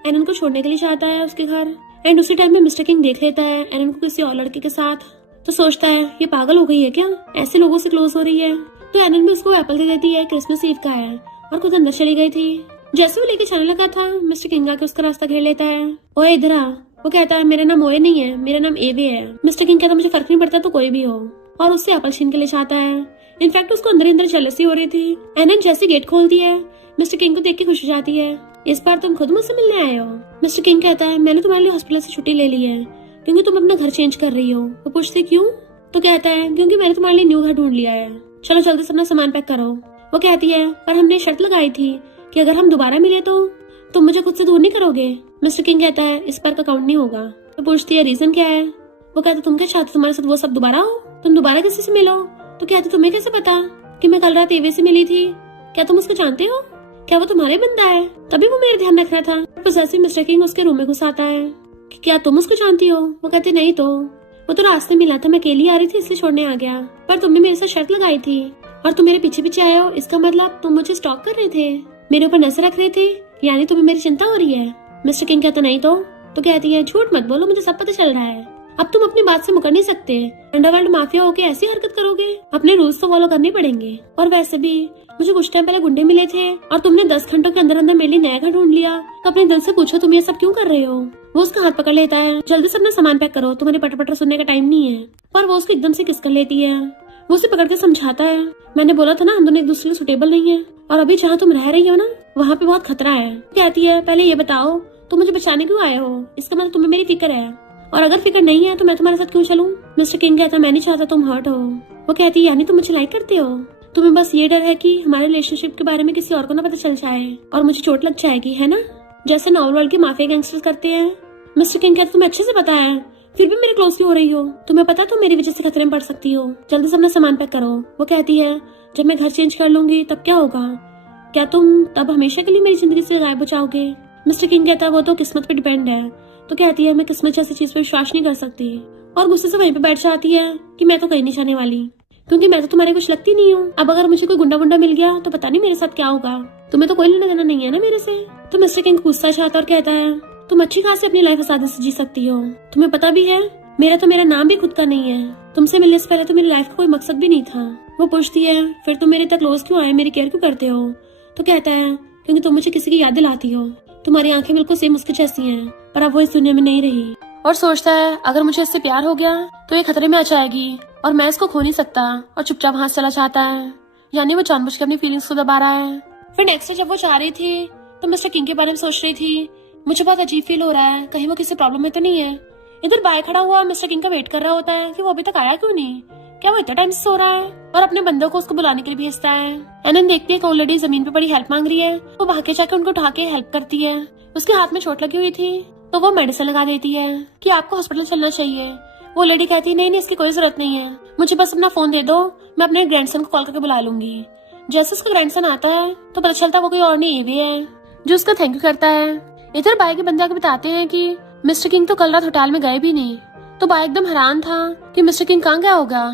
एलन को छोड़ने के लिए जाता है उसके घर। एंड उसी टाइम में मिस्टर किंग देख लेता है एलन को किसी और लड़के के साथ। तो सोचता है ये पागल हो गई है क्या, ऐसे लोगों से क्लोज हो रही है। तो एलन भी उसको एप्पल दे देती है, क्रिसमस ईव का है, और खुद अंदर चली गई थी। जैसे वो लेके जाने लगा था मिस्टर किंग आके उसका रास्ता घेर लेता है। ओए इधर आ। वो कहता है, मेरा नाम ओए नहीं है, मेरा नाम एवे है। मिस्टर किंग कहता है, मुझे फर्क नहीं पड़ता तो कोई भी हो, और उससे एप्पल छीन के ले जाता है। इनफैक्ट उसको अंदर ही अंदर जेलसी हो रही थी। एलन जैसे गेट खोलती है मिस्टर किंग को देख के खुश हो जाती है। इस बार तुम खुद मुझसे मिलने आए हो? मिस्टर किंग कहता है, मैंने तुम्हारे लिए हॉस्पिटल से छुट्टी ले ली है क्योंकि तुम अपना घर चेंज कर रही हो। वो पूछती क्यों? तो कहता है, क्योंकि मैंने तुम्हारे लिए न्यू घर ढूंढ लिया है, चलो जल्दी से अपना सामान पैक करो। वो कहती है, पर हमने शर्त लगाई थी कि अगर हम दोबारा मिले तो तुम मुझे खुद से दूर नहीं करोगे। मिस्टर किंग कहता है, इस बार का काउंट नहीं होगा। तो पूछती है, रीजन क्या है? वो कहता है, तुम क्या चाहते तुम्हारे साथ वो सब दोबारा हो? तुम दोबारा किसी से मिलो? तो कहती, तुम्हें कैसे पता कि मैं कल रात एवे से मिली थी? क्या तुम उसको जानते हो? क्या वो तुम्हारे बंदा है? तभी वो मेरा ध्यान रख रहा था। पोसेसिव मिस्टर किंग उसके रूम में घुस आता है कि क्या तुम उसको जानती हो? वो कहते, नहीं तो वो तो रास्ते मिला था, मैं अकेली आ रही थी इसलिए छोड़ने आ गया, पर तुमने मेरे साथ शर्त लगाई थी और तुम मेरे पीछे पीछे आए हो, इसका मतलब तुम मुझे स्टॉक कर रहे थे, मेरे ऊपर नजर रख रहे थे, यानी तुम्हें मेरी चिंता हो रही है। मिस्टर किंग कहता, नहीं तो कहती है, झूठ मत बोलो, मुझे सब पता चल रहा है। अब तुम अपनी बात से मुकर नहीं सकते। अंडरवर्ल्ड माफिया होके ऐसी हरकत करोगे? अपने रूल्स तो फॉलो करने पड़ेंगे। और वैसे भी मुझे कुछ टाइम पहले गुंडे मिले थे और तुमने 10 घंटों के अंदर अंदर मेरे लिए नया घर ढूंढ लिया, तो अपने दिल से पूछो तुम ये सब क्यों कर रहे हो। वो उसका हाथ पकड़ लेता है, जल्दी से अपना सामान पैक करो, तुम्हारे पटर पटर सुनने का टाइम नहीं है। पर वो उसको एकदम से किस कर लेती है। वो उसे पकड़ के समझाता है, मैंने बोला था ना हम दोनों एक दूसरे के सुटेबल नहीं है, और अभी जहाँ तुम रह रही हो ना वहाँ पे बहुत खतरा है। कहती है, पहले ये बताओ तुम मुझे बचाने क्यों आए हो? इसका मतलब तुम्हें मेरी फिक्र है, और अगर फिक्र नहीं है तो मैं तुम्हारे साथ क्यों चलूं? मिस्टर किंग कहता, मैं नहीं चाहता तुम हर्ट हो। वो कहती है, यानी तुम मुझे लाइक करते हो? तुम्हें बस ये डर है कि हमारे रिलेशनशिप के बारे में किसी और को ना पता चल जाए और मुझे चोट लग जाएगी, है ना, जैसे नॉवल वर्ल्ड के माफिया गैंगस्टर्स करते हैं। मिस्टर किंग कहता, तुम्हें अच्छे से पता है, फिर भी मेरे क्लोज क्यों हो रही हो? तुम्हें पता तुम मेरी वजह से खतरे में पड़ सकती हो, जल्दी से अपना सामान पैक करो। वो कहती है, जब मैं घर चेंज कर लूंगी तब क्या होगा? क्या तुम तब हमेशा के लिए मेरी जिंदगी से गायब हो जाओगे? मिस्टर किंग कहता है, वो तो किस्मत पे डिपेंड है। तो कहती है, मैं किस्मत जैसी चीज पे विश्वास नहीं कर सकती, और गुस्से से वहीं पे बैठ जाती है कि मैं तो कहीं नहीं जाने वाली। क्योंकि मैं तो तुम्हारे कुछ लगती नहीं हूँ। अब अगर मुझे कोई गुंडा वुंडा मिल गया तो पता नहीं मेरे साथ क्या होगा। तुम्हें तो कोई लेना देना नहीं है ना मेरे से। तो मिस्टर किंग गुस्सा चाहता और कहता है तुम अच्छी खासी अपनी लाइफ आसानी से जी सकती हो। तुम्हें पता भी है मेरा नाम भी खुद का नहीं है। तुमसे मिलने से पहले तो मेरी लाइफ का कोई मकसद भी नहीं था। वो पूछती है फिर तुम मेरे तक क्लोज क्यों आए, मेरी केयर क्यों करते हो? तो कहता है क्योंकि तुम मुझे किसी की याद दिलाती हो। तुम्हारी आंखें बिल्कुल सेम उसके जैसी हैं, पर अब वो इस दुनिया में नहीं रही। और सोचता है अगर मुझे इससे प्यार हो गया तो ये खतरे में आ जाएगी और मैं इसको खो नहीं सकता, और चुपचाप वहां से चला जाता है। यानी वो जानबूझ के अपनी फीलिंग्स को दबा रहा है। फिर नेक्स्ट जब वो जा रही थी तो मिस्टर किंग के बारे में सोच रही थी, मुझे बहुत अजीब फील हो रहा है, कहीं वो किसी प्रॉब्लम में तो नहीं है। इधर बाय खड़ा हुआ मिस्टर किंग का वेट कर रहा होता है कि वो अभी तक आया क्यों नहीं, क्या वो इतना टाइम से सो रहा है, और अपने बंदों को उसको बुलाने के लिए भेजता है। एनन देखती है कि ओल्ड लेडी जमीन पे पड़ी हेल्प मांग रही है। वो भाग के जाकर उनको उठा के हेल्प करती है। उसके हाथ में चोट लगी हुई थी तो वो मेडिसिन लगा देती है कि आपको हॉस्पिटल चलना चाहिए। वो लेडी कहती है नहीं इसकी कोई जरूरत नहीं है, मुझे बस अपना फोन दे दो, मैं अपने ग्रैंडसन को कॉल करके बुला लूंगी। जैसे उसका ग्रैंडसन आता है तो पता चलता है वो कोई और नहीं एवी है जो उसका थैंक यू करता है। इधर बाय के बंदे आके बताते हैं कि मिस्टर किंग तो कल रात होटल में गए भी नहीं। तो बाय एकदम हैरान था कि मिस्टर किंग कहाँ गया होगा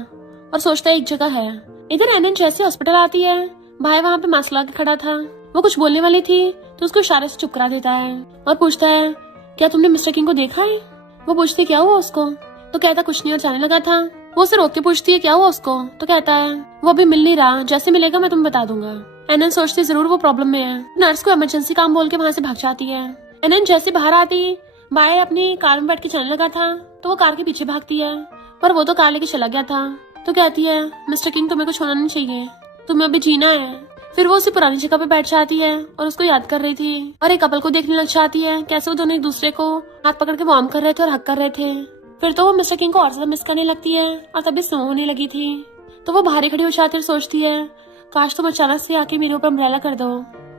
और सोचता है एक जगह है। इधर एनन जैसे हॉस्पिटल आती है, भाई वहाँ पे मास्क लगा के खड़ा था। वो कुछ बोलने वाली थी तो उसको इशारे से चुप करा देता है और पूछता है क्या तुमने मिस्टर किंग को देखा है? वो पूछती क्या हुआ उसको? तो कहता कुछ नहीं और जाने लगा था। वो उसे रोक के पूछती है क्या हुआ उसको? तो कहता है वो अभी मिल नहीं रहा, जैसे मिलेगा मैं तुम्हें बता दूंगा। एनन सोचती जरूर वो प्रॉब्लम में है। नर्स को इमरजेंसी काम बोल के वहाँ से भाग जाती है। एनन जैसे बाहर आती बाय अपनी कार में बैठ के चलने लगा था तो वो कार के पीछे भागती है, पर वो तो कार लेके चला गया था। तो कहती है मिस्टर किंग तुम्हें कुछ होना नहीं चाहिए, तुम्हें अभी जीना है। फिर वो उसी पुरानी जगह पे बैठ जाती है और उसको याद कर रही थी और एक कपल को देखने लग जाती है, कैसे वो दोनों एक दूसरे को हाथ पकड़ के वार्म कर रहे थे और हक कर रहे थे। फिर तो वो मिस्टर किंग को और ज्यादा मिस करने लगती है और तभी स्नो होने लगी थी। तो वो बाहर खड़ी हो जाती है, सोचती है काश तुम अचानक से आके मेरे ऊपर अम्ब्रेला कर दो,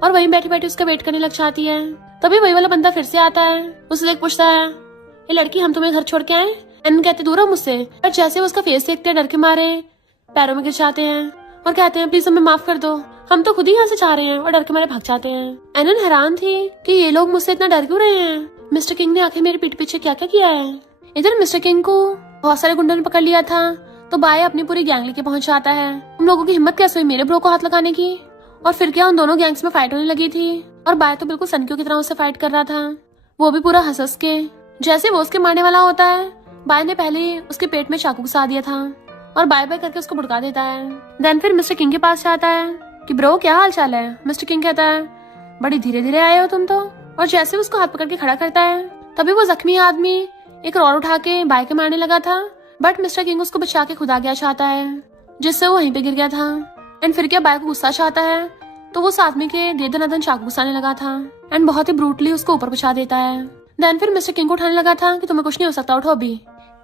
और वहीं बैठी बैठी उसका वेट करने लग जाती है। तभी वही वाला बंदा फिर से आता है। उसे देख पूछता है ये लड़की हम तुम्हें घर छोड़ के आए? एनन कहते दूर हो मुझसे, पर जैसे वो उसका फेस देखते हैं डर के मारे पैरों में गिर जाते हैं और कहते हैं प्लीज हमें माफ कर दो, हम तो खुद ही यहाँ से जा रहे हैं, और डर के मारे भाग जाते हैं। एनन हैरान थी कि ये लोग मुझसे इतना डर क्यों रहे हैं, मिस्टर किंग ने आखिर मेरे पीठ पीछे क्या क्या किया है। इधर मिस्टर किंग को बहुत सारे गुंडों ने पकड़ लिया था तो बाय अपनी पूरी गैंग लेके पहुंच जाता है। उन लोगों की हिम्मत कैसे हुई मेरे ब्रो को हाथ लगाने की, और फिर क्या उन दोनों गैंग्स में फाइट होने लगी थी और बाय तो बिल्कुल सनकियों की तरह उससे फाइट कर रहा था, वो भी पूरा हंस के। जैसे वो उसके मारने वाला होता है बाय ने पहले उसके पेट में चाकू घुसा दिया था और बाय बाय करके उसको भड़का देता है। देन फिर मिस्टर किंग के पास जाता है कि ब्रो क्या हाल चाल है। मिस्टर किंग कहता है बड़ी धीरे धीरे आए हो तुम तो, और जैसे उसको हाथ पकड़ के खड़ा करता है तभी वो जख्मी आदमी एक रॉड उठा के बाय के मारने लगा था, बट मिस्टर किंग उसको बचा के खुद आ गया चाहता है, जिससे वो वहीं पे गिर गया था। एंड फिर क्या बाय को गुस्सा चाहता है तो वो उस आदमी के दे दनादन चाकू घुसाने लगा था एंड बहुत ही ब्रूटली उसको ऊपर बचा देता है। देन फिर मिस्टर किंग को उठाने लगा था कि तुम्हें कुछ नहीं हो सकता, उठो अभी।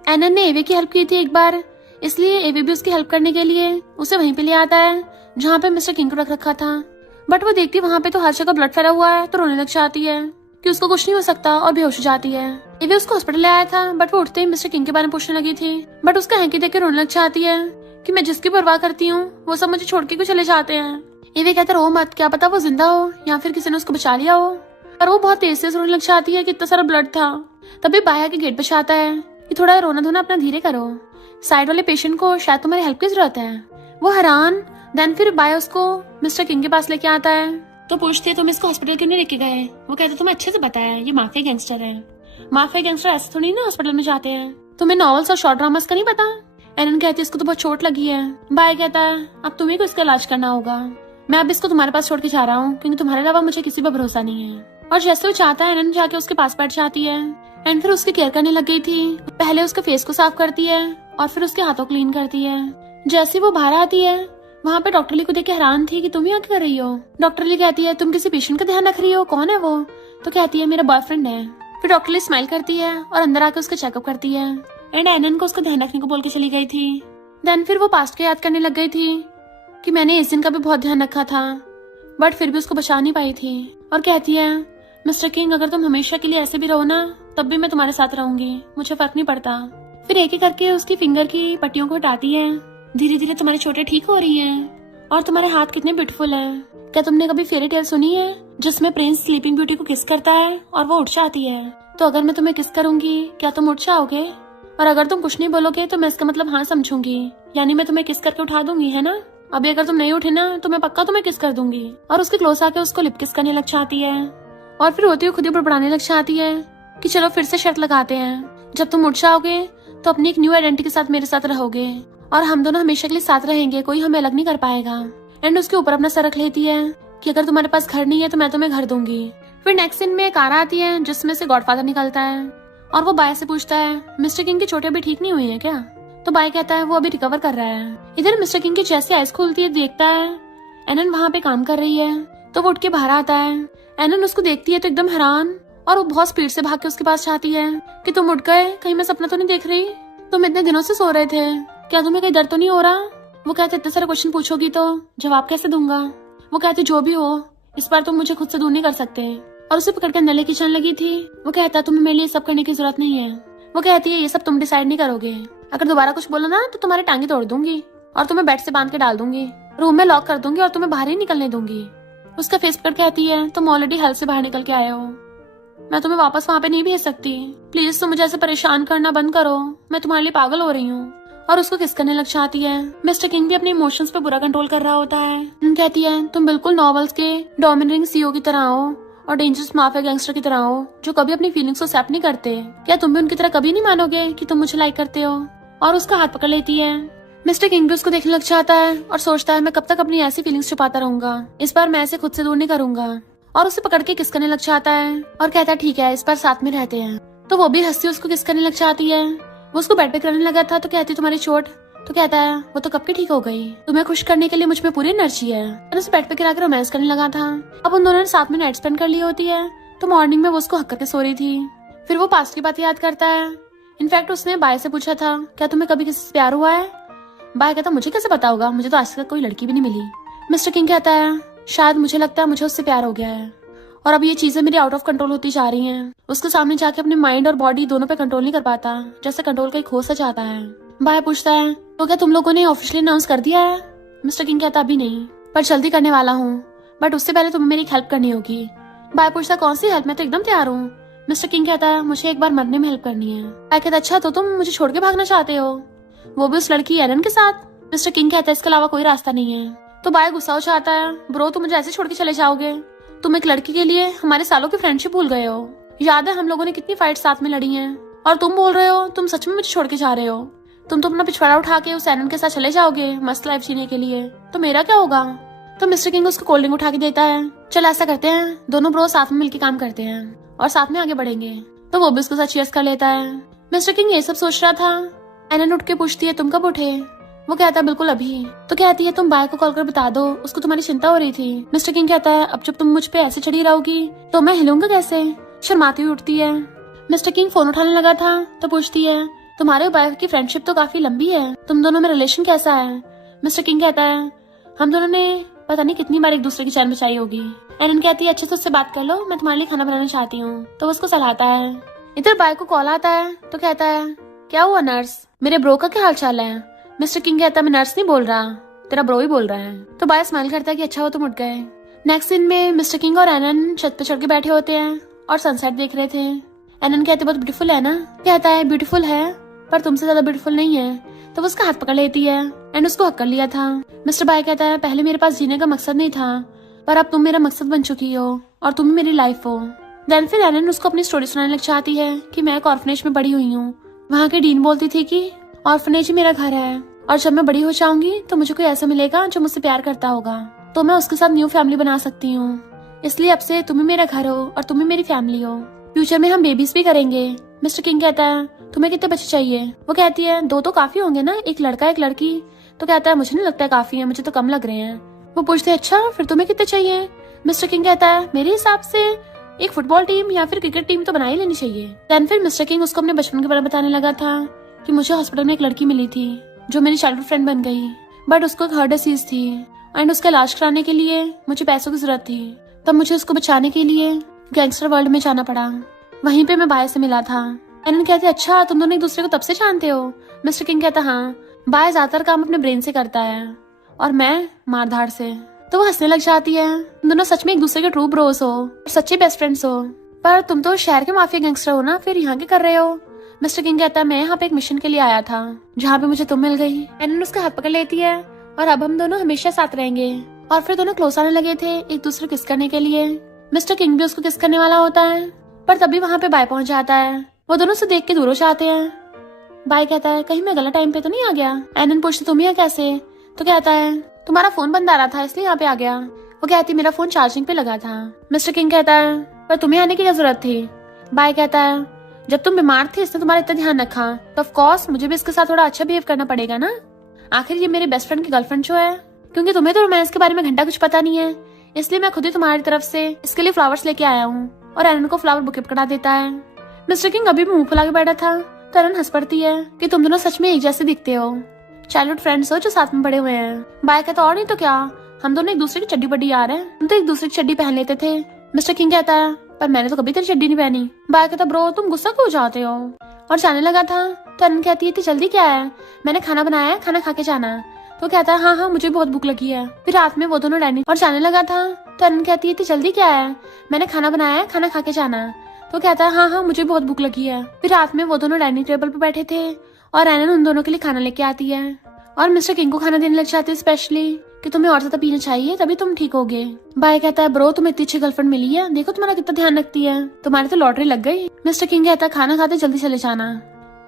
एनन ने एवी की हेल्प की थी एक बार, इसलिए एवी भी उसकी हेल्प करने के लिए उसे वहीं पे ले आता है जहाँ पे मिस्टर किंग को रख रखा था। बट वो देखती वहाँ पे तो हर जगह ब्लड फैला हुआ है तो रोने लग जाती है कि उसको कुछ नहीं हो सकता और बेहोश हो जाती है। एवी उसको हॉस्पिटल ले आया था बट वो उठते ही मिस्टर किंग के बारे में पूछने लगी थी, बट उसका हैंकी देख के रोने लग जाती है कि मैं जिसकी परवाह करती हूँ वो सब मुझे छोड़ के क्यों चले जाते हैं। एवी कहता रो मत, क्या पता वो जिंदा हो या फिर किसी ने उसको बचा लिया हो, पर वो बहुत तेज से रोने लग जाती है कि इतना सारा ब्लड था। तभी बाया के गेट पे आता है कि थोड़ा रोना धोना अपना धीरे करो, साइड वाले पेशेंट को शायद तुम्हारी हेल्प की जरूरत है। वो हैरान। देन फिर बाया उसको मिस्टर किंग के पास लेके आता है तो पूछते तुम इसको हॉस्पिटल क्यों नहीं लेके गए। वो कहते तुम्हें अच्छे से बताया ये माफिया गैंगस्टर है। माफिया गैंगस्टर ऐसे थोड़ी ना हॉस्पिटल में जाते हैं, तुम्हें नॉवेल्स और शॉर्ट ड्रामास का नहीं पता। एनन कहती है इसको तो बहुत चोट लगी है। बाय कहता है अब तुम्ही को इसका इलाज करना होगा, मैं अब इसको तुम्हारे पास छोड़ के जा रहा हूँ क्योंकि तुम्हारे अलावा मुझे किसी पर भरोसा नहीं है। और जैसे वो चाहता है एनन जाके उसके पास बैठ जाती है एंड फिर उसकी केयर करने लग गई थी। पहले उसके फेस को साफ करती है और फिर उसके हाथों क्लीन करती है। जैसे वो बाहर आती है वहाँ पे डॉक्टर ली को देख के हैरान थी कि तुम यहाँ क्या कर रही हो। डॉक्टर ली कहती है तुम किसी पेशेंट का ध्यान रख रही हो, कौन है वो? तो कहती है मेरा बॉयफ्रेंड है। फिर डॉक्टर ली स्माइल करती है और अंदर आकर उसका चेकअप करती है एंड एनन को उसका ध्यान रखने को बोल के चली गई थी। देन फिर वो पास्ट को याद करने लग गई थी कि मैंने इस दिन का भी बहुत ध्यान रखा था बट फिर भी उसको बचा नहीं पाई थी, और कहती है मिस्टर किंग अगर तुम हमेशा के लिए ऐसे भी रहो ना तब भी मैं तुम्हारे साथ रहूंगी, मुझे फर्क नहीं पड़ता। फिर एक एक करके उसकी फिंगर की पट्टियों को हटाती है। धीरे धीरे तुम्हारी चोटें ठीक हो रही हैं और तुम्हारे हाथ कितने ब्यूटीफुल हैं। क्या तुमने कभी फेरी टेल सुनी है जिसमें प्रिंस स्लीपिंग ब्यूटी को किस करता है और वो उठ जाती है? तो अगर मैं तुम्हें किस करूंगी क्या तुम उठ जाओगे? और अगर तुम कुछ नहीं बोलोगे तो मैं इसका मतलब हाँ समझूंगी। यानी मैं तुम्हें किस करके उठा दूंगी, है ना? अभी अगर तुम नहीं उठे ना तो मैं पक्का तुम्हें किस कर दूंगी। और उसके क्लोज आके उसको लिप किस करने लग जाती है और फिर होती हुई खुद ही बड़बड़ाने लग जाती है कि चलो फिर से शर्त लगाते हैं, जब तुम उठ जाओगे तो अपनी एक न्यू आइडेंटिटी के साथ मेरे साथ रहोगे और हम दोनों हमेशा के लिए साथ रहेंगे, कोई हमें अलग नहीं कर पाएगा। एंड उसके ऊपर अपना सर रख लेती है कि अगर तुम्हारे पास घर नहीं है तो मैं तुम्हें घर दूंगी। फिर नेक्स्ट सीन में एक कार आती है जिसमें से गॉडफादर निकलता है और वो बाय से पूछता है मिस्टर किंग की चोटें अभी ठीक नहीं हुई है क्या? तो बाय कहता है वो अभी रिकवर कर रहा है। इधर मिस्टर किंग की जैसी आइज खुलती है देखता है एनन वहाँ पे काम कर रही है, तो वो उठ के बाहर आता है। एनन उसको देखती है तो एकदम हैरान और वो बहुत स्पीड से भाग के उसके पास जाती है कि तुम उठ गए, कहीं मैं सपना तो नहीं देख रही? तुम इतने दिनों से सो रहे थे, क्या तुम्हें कहीं दर्द तो नहीं हो रहा? वो कहते इतने सारे क्वेश्चन पूछोगी तो जवाब कैसे दूंगा? वो कहते जो भी हो इस बार तुम मुझे खुद से दूर नहीं कर सकते। और उसे पकड़ के अंदर लेके चलने लगी थी। वो कहता तुम्हें मेरे लिए सब करने की जरूरत नहीं है। वो कहती है ये सब तुम डिसाइड नहीं करोगे, अगर दोबारा कुछ बोला ना तो तुम्हारे टांगे तोड़ दूंगी और तुम्हें बेड से बांध के डाल दूंगी, रूम में लॉक कर दूंगी और तुम्हें बाहर ही निकलने दूंगी। उसका फेस पकड़ कहती है तुम ऑलरेडी हेल्थ से बाहर निकल के आए हो, मैं तुम्हें वापस वहाँ पे नहीं भेज सकती, प्लीज तुम मुझे ऐसे परेशान करना बंद करो, मैं तुम्हारे लिए पागल हो रही हूँ। और उसको किस करने लग जाती है। मिस्टर किंग भी अपने इमोशंस पे पूरा कंट्रोल कर रहा होता है। कहती है तुम बिल्कुल नॉवेल्स के डोमिनेटिंग सीईओ की तरह हो और डेंजरस माफिया गैंगस्टर की तरह हो जो कभी अपनी फीलिंग्स को एक्सेप्ट नहीं करते। क्या तुम भी उनकी तरह कभी नहीं मानोगे कि तुम मुझे लाइक करते हो? और उसका हाथ पकड़ लेती है। मिस्टर किंग भी उसको देखने लग जाता है और सोचता है मैं कब तक अपनी ऐसी फीलिंग्स छुपाता रहूंगा, इस बार मैं ऐसे खुद से दूर नहीं करूंगा। और उसे पकड़ के किस करने लग जाता है और कहता है ठीक है इस बार साथ में रहते हैं। तो वो भी हंसती उसको किस करने लग जाती है। वो उसको बेड पे करने लगा था तो कहती तुम्हारी चोट? तो कहता है वो तो कब की ठीक हो गई, तुम्हें खुश करने के लिए मुझ में पूरी एनर्जी है। और उसे बेड पे गिरा कर रोमांस करने लगा था। अब उन दोनों ने साथ में नाइट स्पेंड कर ली होती है, तो मॉर्निंग में वो उसको हक करके सो रही थी। फिर वो पास्ट की बात याद करता है। इनफैक्ट उसने बाय से पूछा था क्या तुम्हें कभी किसी से प्यार हुआ है? बाय कहता मुझे कैसे पता होगा, मुझे तो आज तक कोई लड़की भी नहीं मिली। मिस्टर किंग कहता है शायद मुझे लगता है मुझे उससे प्यार हो गया है और अब ये चीजें मेरी आउट ऑफ कंट्रोल होती जा रही हैं। उसके सामने जाके अपने माइंड और बॉडी दोनों पे कंट्रोल नहीं कर पाता, जैसे कंट्रोल का खो सा चाहता है। बाय पूछता है तो क्या तुम लोगों ने ऑफिशियली अनाउंस कर दिया है? मिस्टर किंग कहता अभी नहीं, पर जल्दी करने वाला हूँ, बट उससे पहले तुम्हें मेरी हेल्प करनी होगी। बाय पूछता कौन सी हेल्प? मैं तो एकदम तैयार हूँ। मिस्टर किंग कहता है मुझे एक बार मरने में हेल्प करनी है। बाय कहता अच्छा तो तुम मुझे छोड़ के भागना चाहते हो, वो भी उस लड़की एलन के साथ? मिस्टर किंग कहता है इसके अलावा कोई रास्ता नहीं है। तो बाय गुस्सा हो जाता है ब्रो तुम मुझे ऐसे छोड़ के चले जाओगे? तुम एक लड़की के लिए हमारे सालों की फ्रेंडशिप भूल गए हो। याद है हम लोगों ने कितनी फाइट साथ में लड़ी हैं, और तुम बोल रहे हो तुम सच में मुझे छोड़ के जा रहे हो? तुम तो अपना पिछवाड़ा उठा के उस एनन के साथ चले जाओगे मस्त लाइफ जीने के लिए, तो मेरा क्या होगा? तो मिस्टर किंग उसको कोल्ड ड्रिंक उठा के देता है। चल ऐसा करते हैं दोनों ब्रो साथ में मिलकर काम करते हैं और साथ में आगे बढ़ेंगे। तो वो भी उसके साथ चीयर्स कर लेता है। मिस्टर किंग ये सब सोच रहा था। एनन उठ के पूछती है तुम कब उठे? वो कहता है बिल्कुल अभी। तो कहती है तुम बाय को कॉल कर बता दो, उसको तुम्हारी चिंता हो रही थी। मिस्टर किंग कहता है अब जब तुम मुझ पे ऐसे चढ़ी रहोगी तो मैं हिलूंगा कैसे? शर्माती हुई उठती है। मिस्टर किंग फोन उठाने लगा था तो पूछती है तुम्हारे और बाय की फ्रेंडशिप तो काफी लंबी है, तुम दोनों में रिलेशन कैसा है? मिस्टर किंग कहता है हम दोनों ने पता नहीं कितनी बार एक दूसरे की जान बचाई होगी। एनन कहती है अच्छे से उससे बात कर लो, मैं तुम्हारे लिए खाना बनाना चाहती हूँ। तो वो उसको सलाहता है। इधर बाय को कॉल आता है तो कहता है क्या हुआ नर्स, मेरे ब्रो का क्या हाल चाल है? मिस्टर किंग कहता है मैं नर्स नहीं बोल रहा, तेरा ब्रो ही बोल रहा है। तो बाय स्माइल करता है कि अच्छा हो तुम उठ गए। नेक्स्ट सीन में मिस्टर किंग और एनन छत पे चढ़ के बैठे होते हैं और सनसेट देख रहे थे। एनन कहते बहुत ब्यूटीफुल है ना? कहता है ब्यूटीफुल है पर तुमसे ज्यादा ब्यूटीफुल नहीं है। तो वो उसका हाथ पकड़ लेती है एंड उसको हक कर लिया था। मिस्टर बाय कहता है पहले मेरे पास जीने का मकसद नहीं था, पर अब तुम मेरा मकसद बन चुकी हो और तुम मेरी लाइफ हो। देन फिर एनन उसको अपनी स्टोरी सुनाने लग जाती है कि मैं एक ऑर्फनेज में बड़ी हुई हूँ। वहाँ के डीन बोलती थी कि ऑर्फनेज ही मेरा घर है और जब मैं बड़ी हो जाऊंगी तो मुझे कोई ऐसा मिलेगा जो मुझसे प्यार करता होगा, तो मैं उसके साथ न्यू फैमिली बना सकती हूँ। इसलिए अब से तुम ही मेरा घर हो और तुम ही मेरी फैमिली हो। फ्यूचर में हम बेबीज भी करेंगे। मिस्टर किंग कहता है तुम्हें कितने बच्चे चाहिए? वो कहती है 2 तो काफी होंगे ना, एक लड़का एक लड़की। तो कहता है मुझे नहीं लगता है काफी है, मुझे तो कम लग रहे हैं। वो पूछते हैं अच्छा फिर तुम्हें कितने चाहिए? मिस्टर किंग कहता है मेरे हिसाब से एक फुटबॉल टीम या फिर क्रिकेट टीम तो बना ही लेनी चाहिए। देन फिर मिस्टर किंग उसको अपने बचपन के बारे में बताने लगा था कि मुझे हॉस्पिटल में एक लड़की मिली थी जो मेरी चाइल्डहुड फ्रेंड बन गई, बट उसको एक हार्ट डिसीज थी एंड उसका इलाज कराने के लिए मुझे पैसों की जरूरत थी। तब मुझे उसको बचाने के लिए गैंगस्टर वर्ल्ड में जाना पड़ा। वहीं पे मैं बाय से मिला था। एनन कहते अच्छा तुम दोनों एक दूसरे को तब से जानते हो? मिस्टर किंग कहता हाँ, बाय ज्यादातर काम अपने ब्रेन से करता है और मैं मारधाड़ से। तो वो हंसने लग जाती है। तुम दोनों सच में एक दूसरे के ट्रू ब्रोस हो और सच्चे बेस्ट फ्रेंड्स हो। पर तुम तो शहर के माफिया गैंगस्टर हो ना, फिर यहाँ के कर रहे हो? मिस्टर किंग कहता है मैं यहाँ पे एक मिशन के लिए आया था जहाँ पे मुझे तुम मिल गई। एनन उसका हाथ पकड़ लेती है और अब हम दोनों हमेशा साथ रहेंगे। और फिर दोनों क्लोज आने लगे थे एक दूसरे को किस करने के लिए। मिस्टर किंग भी उसको किस करने वाला होता है पर तभी वहाँ पे बाय पहुंच जाता है। वो दोनों से देख के दूर हो जाते हैं। बाय कहता है कहीं मैं गलत टाइम पे तो नहीं आ गया। एनन पूछती तुम यहाँ कैसे? तो कहता है तुम्हारा फोन बंद आ रहा था इसलिए यहाँ पे आ गया। वो कहती मेरा फोन चार्जिंग पे लगा था। मिस्टर किंग कहता है पर तुम्हें आने की क्या जरूरत थी? बाय कहता है जब तुम बीमार थे इसने तुम्हारा इतना ध्यान रखा तो ऑफ कोर्स मुझे भी इसके साथ थोड़ा अच्छा बिहेव करना पड़ेगा ना। आखिर ये मेरे बेस्ट फ्रेंड की गर्लफ्रेंड जो है, क्योंकि तुम्हें तो रोमांस के बारे में घंटा कुछ पता नहीं है इसलिए मैं खुद ही तुम्हारी तरफ से इसके लिए फ्लावर्स लेके आया हूँ। और एनन को फ्लावर बुके पकड़ा देता है। मिस्टर किंग अभी भी मुंह फुला के बैठा था तो एनन हंस पड़ती है कि तुम दोनों सच में एक जैसे दिखते हो, चाइल्डहुड फ्रेंड्स हो जो साथ में बड़े हुए हैं। बाय कहता और नहीं तो क्या, हम दोनों एक दूसरे की चड्डी बड्डी यार हैं, हम तो एक दूसरे की चड्डी पहन लेते थे। मिस्टर किंग कहता है पर मैंने तो कभी तेरी चड्डी नहीं पहनी। बाय कहता ब्रो तुम गुस्सा क्यों जाते हो? और जाने लगा था तो एनन कहती है इतनी जल्दी क्या है, मैंने खाना बनाया है, खाना खा के जाना। तो कहता है हाँ मुझे बहुत भूख लगी है। फिर रात में वो दोनों डाइनिंग और जाने लगा था तो एनन कहती है इतनी जल्दी क्या है, मैंने खाना बनाया है, खाना खा के जाना। तो कहता है हाँ मुझे बहुत भूख लगी है। फिर रात में वो दोनों डाइनिंग टेबल पे बैठे थे और एनन उन दोनों के लिए खाना लेके आती है और मिस्टर किंग को खाना देने लग जाती है स्पेशली कि तुम्हें और ज्यादा पीना चाहिए तभी तुम ठीक होगे। बाय कहता है ब्रो तुम्हें इतनी अच्छी गर्लफ्रेंड मिली है, देखो तुम्हारा कितना ध्यान रखती है, तुम्हारी तो लॉटरी लग गई। मिस्टर किंग कहता है खाना खाते जल्दी चले जाना।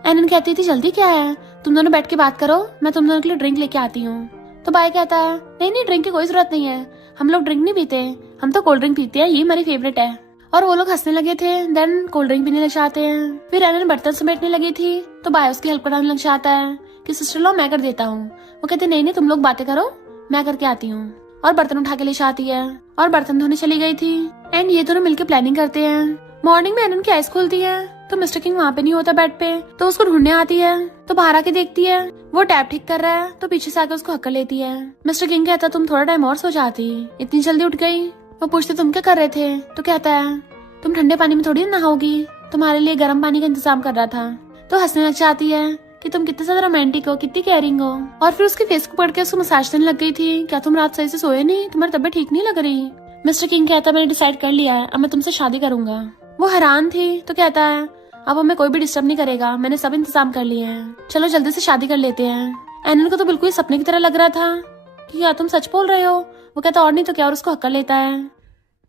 एनन कहती थी जल्दी क्या है, तुम दोनों बैठ के बात करो, मैं तुम दोनों के लिए ड्रिंक लेके आती हूँ। तो बाय कहता है नहीं ड्रिंक की कोई जरूरत नहीं है, हम लोग ड्रिंक नहीं पीते, हम तो कोल्ड ड्रिंक पीते हैं, ये हमारी फेवरेट है। और वो लोग हंसने लगे थे। देन कोल्ड ड्रिंक पीने लग जाते हैं। फिर एनन बर्तन समेटने लगी थी तो बाय उसकी हेल्प कराने लग जाता है कि सिस्टर लो मैं कर देता हूँ। वो कहते नहीं तुम लोग बातें करो, मैं करके आती हूँ। और बर्तन उठा के ले जाती है और बर्तन धोने चली गई थी। एंड ये दोनों मिलकर प्लानिंग करते हैं। मॉर्निंग में एनन की आइज खुलती है तो मिस्टर किंग वहाँ पे नहीं होता बेड पे, तो उसको ढूंढने आती है। तो बाहर आके देखती है वो टैप ठीक कर रहा है तो पीछे से आकर उसको हक्कर लेती है। मिस्टर किंग कहता तुम थोड़ा टाइम और सो जाती, इतनी जल्दी उठ गई। वो पूछते तुम क्या कर रहे थे? तो कहता है तुम ठंडे पानी में थोड़ी नहाओगी, तुम्हारे लिए गर्म पानी का इंतजाम कर रहा था। तो हंसने लग जाती है कि तुम कितने ज्यादा रोमांटिक हो, कितनी केयरिंग हो। और फिर उसके फेस को पकड़ के उसको मसाज देने लग गई थी। क्या तुम रात सही से सोए नहीं, तुम्हारी तबीयत ठीक नहीं लग रही? मिस्टर किंग कहता मैंने डिसाइड कर लिया है, अब मैं तुमसे शादी करूंगा। वो हैरान थी तो कहता है अब हमें कोई भी डिस्टर्ब नहीं करेगा, मैंने सब इंतजाम कर लिए हैं, चलो जल्दी से शादी कर लेते हैं। एनन को तो बिल्कुल ही सपने की तरह लग रहा था कि क्या तुम सच बोल रहे हो? वो कहता और नहीं तो क्या, और उसको हक्कर लेता है।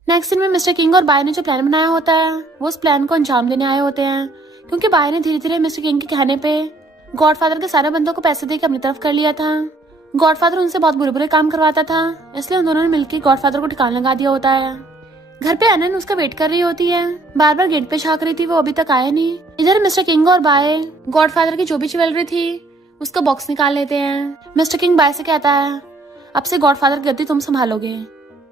नेक्स्ट दिन में मिस्टर किंग और बाय ने जो प्लान बनाया होता है वो उस प्लान को अंजाम देने आए होते हैं, क्योंकि बाय ने धीरे धीरे मिस्टर किंग के कहने पे गॉडफादर के सारे बंदों को पैसे देकर अपनी तरफ कर लिया था। गॉडफादर उनसे बहुत बुरे बुरे काम करवाता था, इसलिए उन दोनों ने मिलकर गॉडफादर को ठिकाना लगा दिया होता है। घर पे एनन उसका वेट कर रही होती है, बार बार गेट पे झांक रही थी, वो अभी तक आया नहीं। इधर मिस्टर किंग और बाय गॉडफादर की जो भी ज्वेलरी थी उसका बॉक्स निकाल लेते हैं। मिस्टर किंग बाय से कहता है अब से गॉडफादर की गद्दी तुम संभालोगे।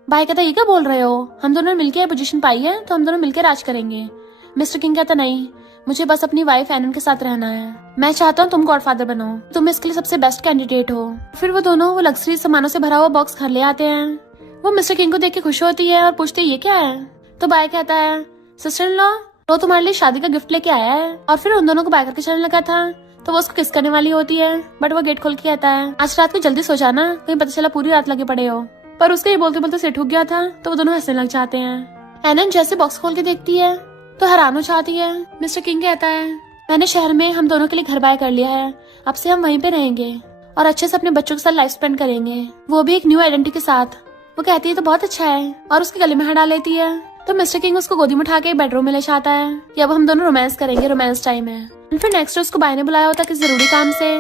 बाय कहता ये क्या बोल रहे हो, हम दोनों ने मिलकर पोजीशन पाई है तो हम दोनों मिलकर राज करेंगे। मिस्टर किंग कहता नहीं, मुझे बस अपनी वाइफ एनन के साथ रहना है, मैं चाहता हूँ तुम गॉडफादर बनो, तुम इसके लिए सबसे बेस्ट कैंडिडेट हो। फिर वो दोनों वो लग्जरी सामानों से भरा हुआ बॉक्स घर ले आते हैं। वो मिस्टर किंग को देख के खुश होती है और पूछती है ये क्या है? तो बाय कहता है सिस्टर इन लॉ वो तुम्हारे लिए शादी का गिफ्ट लेके आया है। और फिर उन दोनों को बाय करके चलने लगा था तो वो उसको किस करने वाली होती है, बट वो गेट खोल के कहता है आज रात को जल्दी सो जाना, कहीं पता चला पूरी रात लगे पड़े हो। पर उसके ये बोलते बोलते सेट हो गया था तो वो दोनों हंसने लग जाते हैं। एनन जैसे बॉक्स खोल के देखती है तो हैरान हो जाती है। मिस्टर किंग कहता है मैंने शहर में हम दोनों के लिए घर बाय कर लिया है, अब से हम वहीं पे रहेंगे और अच्छे से अपने बच्चों के साथ लाइफ स्पेंड करेंगे, वो भी एक न्यू आइडेंटिटी के साथ। वो कहती है तो बहुत अच्छा है और उसके गले में हाथ डाल लेती है। तो मिस्टर किंग उसको गोदी में उठा के बेडरूम में ले जाता है कि अब हम दोनों रोमांस करेंगे, रोमांस टाइम है। फिर नेक्स्ट उसको बाय ने बुलाया होता किसी जरूरी काम से,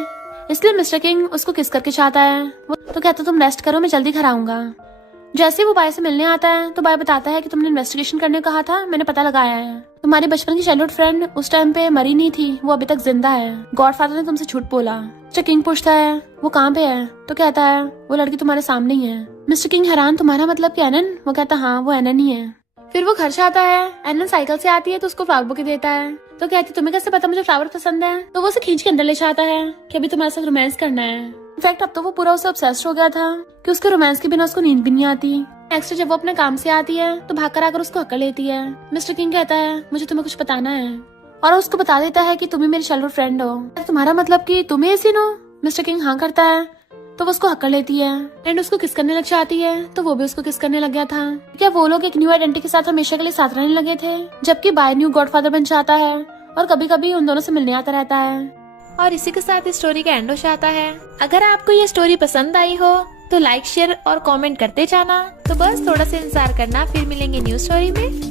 इसलिए मिस्टर किंग उसको किस करके चाहता है। वो तो कहता तुम रेस्ट करो, मैं जल्दी घर आऊंगा। जैसे वो बाय से मिलने आता है तो बाय बताता है कि तुमने इन्वेस्टिगेशन करने को कहा था, मैंने पता लगाया है, तुम्हारी बचपन की चाइल्डहुड फ्रेंड उस टाइम पे मरी नहीं थी, वो अभी तक जिंदा है, गॉडफादर ने तुमसे झूठ बोला। मिस्टर किंग पूछता है वो कहाँ पे है? तो कहता है वो लड़की तुम्हारे सामने ही है। मिस्टर किंग हैरान तुम्हारा मतलब कि एनन? वो कहता हाँ वो एनन ही है। फिर वो घर से आता है, एनन साइकिल से आती है तो उसको फ्लावर बुके देता है। तो कहती तुम्हें कैसे पता मुझे फ्लावर पसंद है? तो वो उसे खींच के अंदर ले जाता है कि अभी तुम्हारे साथ रोमांस करना है। इनफैक्ट अब तो वो पूरा उससे ऑब्सेस्ड हो गया था कि उसके रोमांस के बिना उसको नींद भी नहीं आती। नेक्स्ट जब वो अपने काम से आती है तो भाग कर आकर उसको हक्कर लेती है। मिस्टर किंग कहता है मुझे तुम्हें कुछ बताना है और उसको बता देता है कि तुम ही मेरी चाइल्डहुड फ्रेंड हो, तुम्हारा मतलब कि तुम ही ऐसी हो? मिस्टर किंग हाँ करता है तो वो उसको हक्कर लेती है एंड उसको किस करने लग जाती है तो वो भी उसको किस करने लग गया था। क्या वो लोग एक न्यू आइडेंटिटी के साथ हमेशा के लिए साथ रहने लगे थे, जबकि बाय न्यू गॉडफादर बन जाता है और कभी कभी उन दोनों से मिलने आता रहता है। और इसी के साथ इस स्टोरी का एंड हो जाता है। अगर आपको ये स्टोरी पसंद आई हो तो लाइक शेयर और कमेंट करते जाना। तो बस थोड़ा सा इंतजार करना, फिर मिलेंगे न्यू स्टोरी में।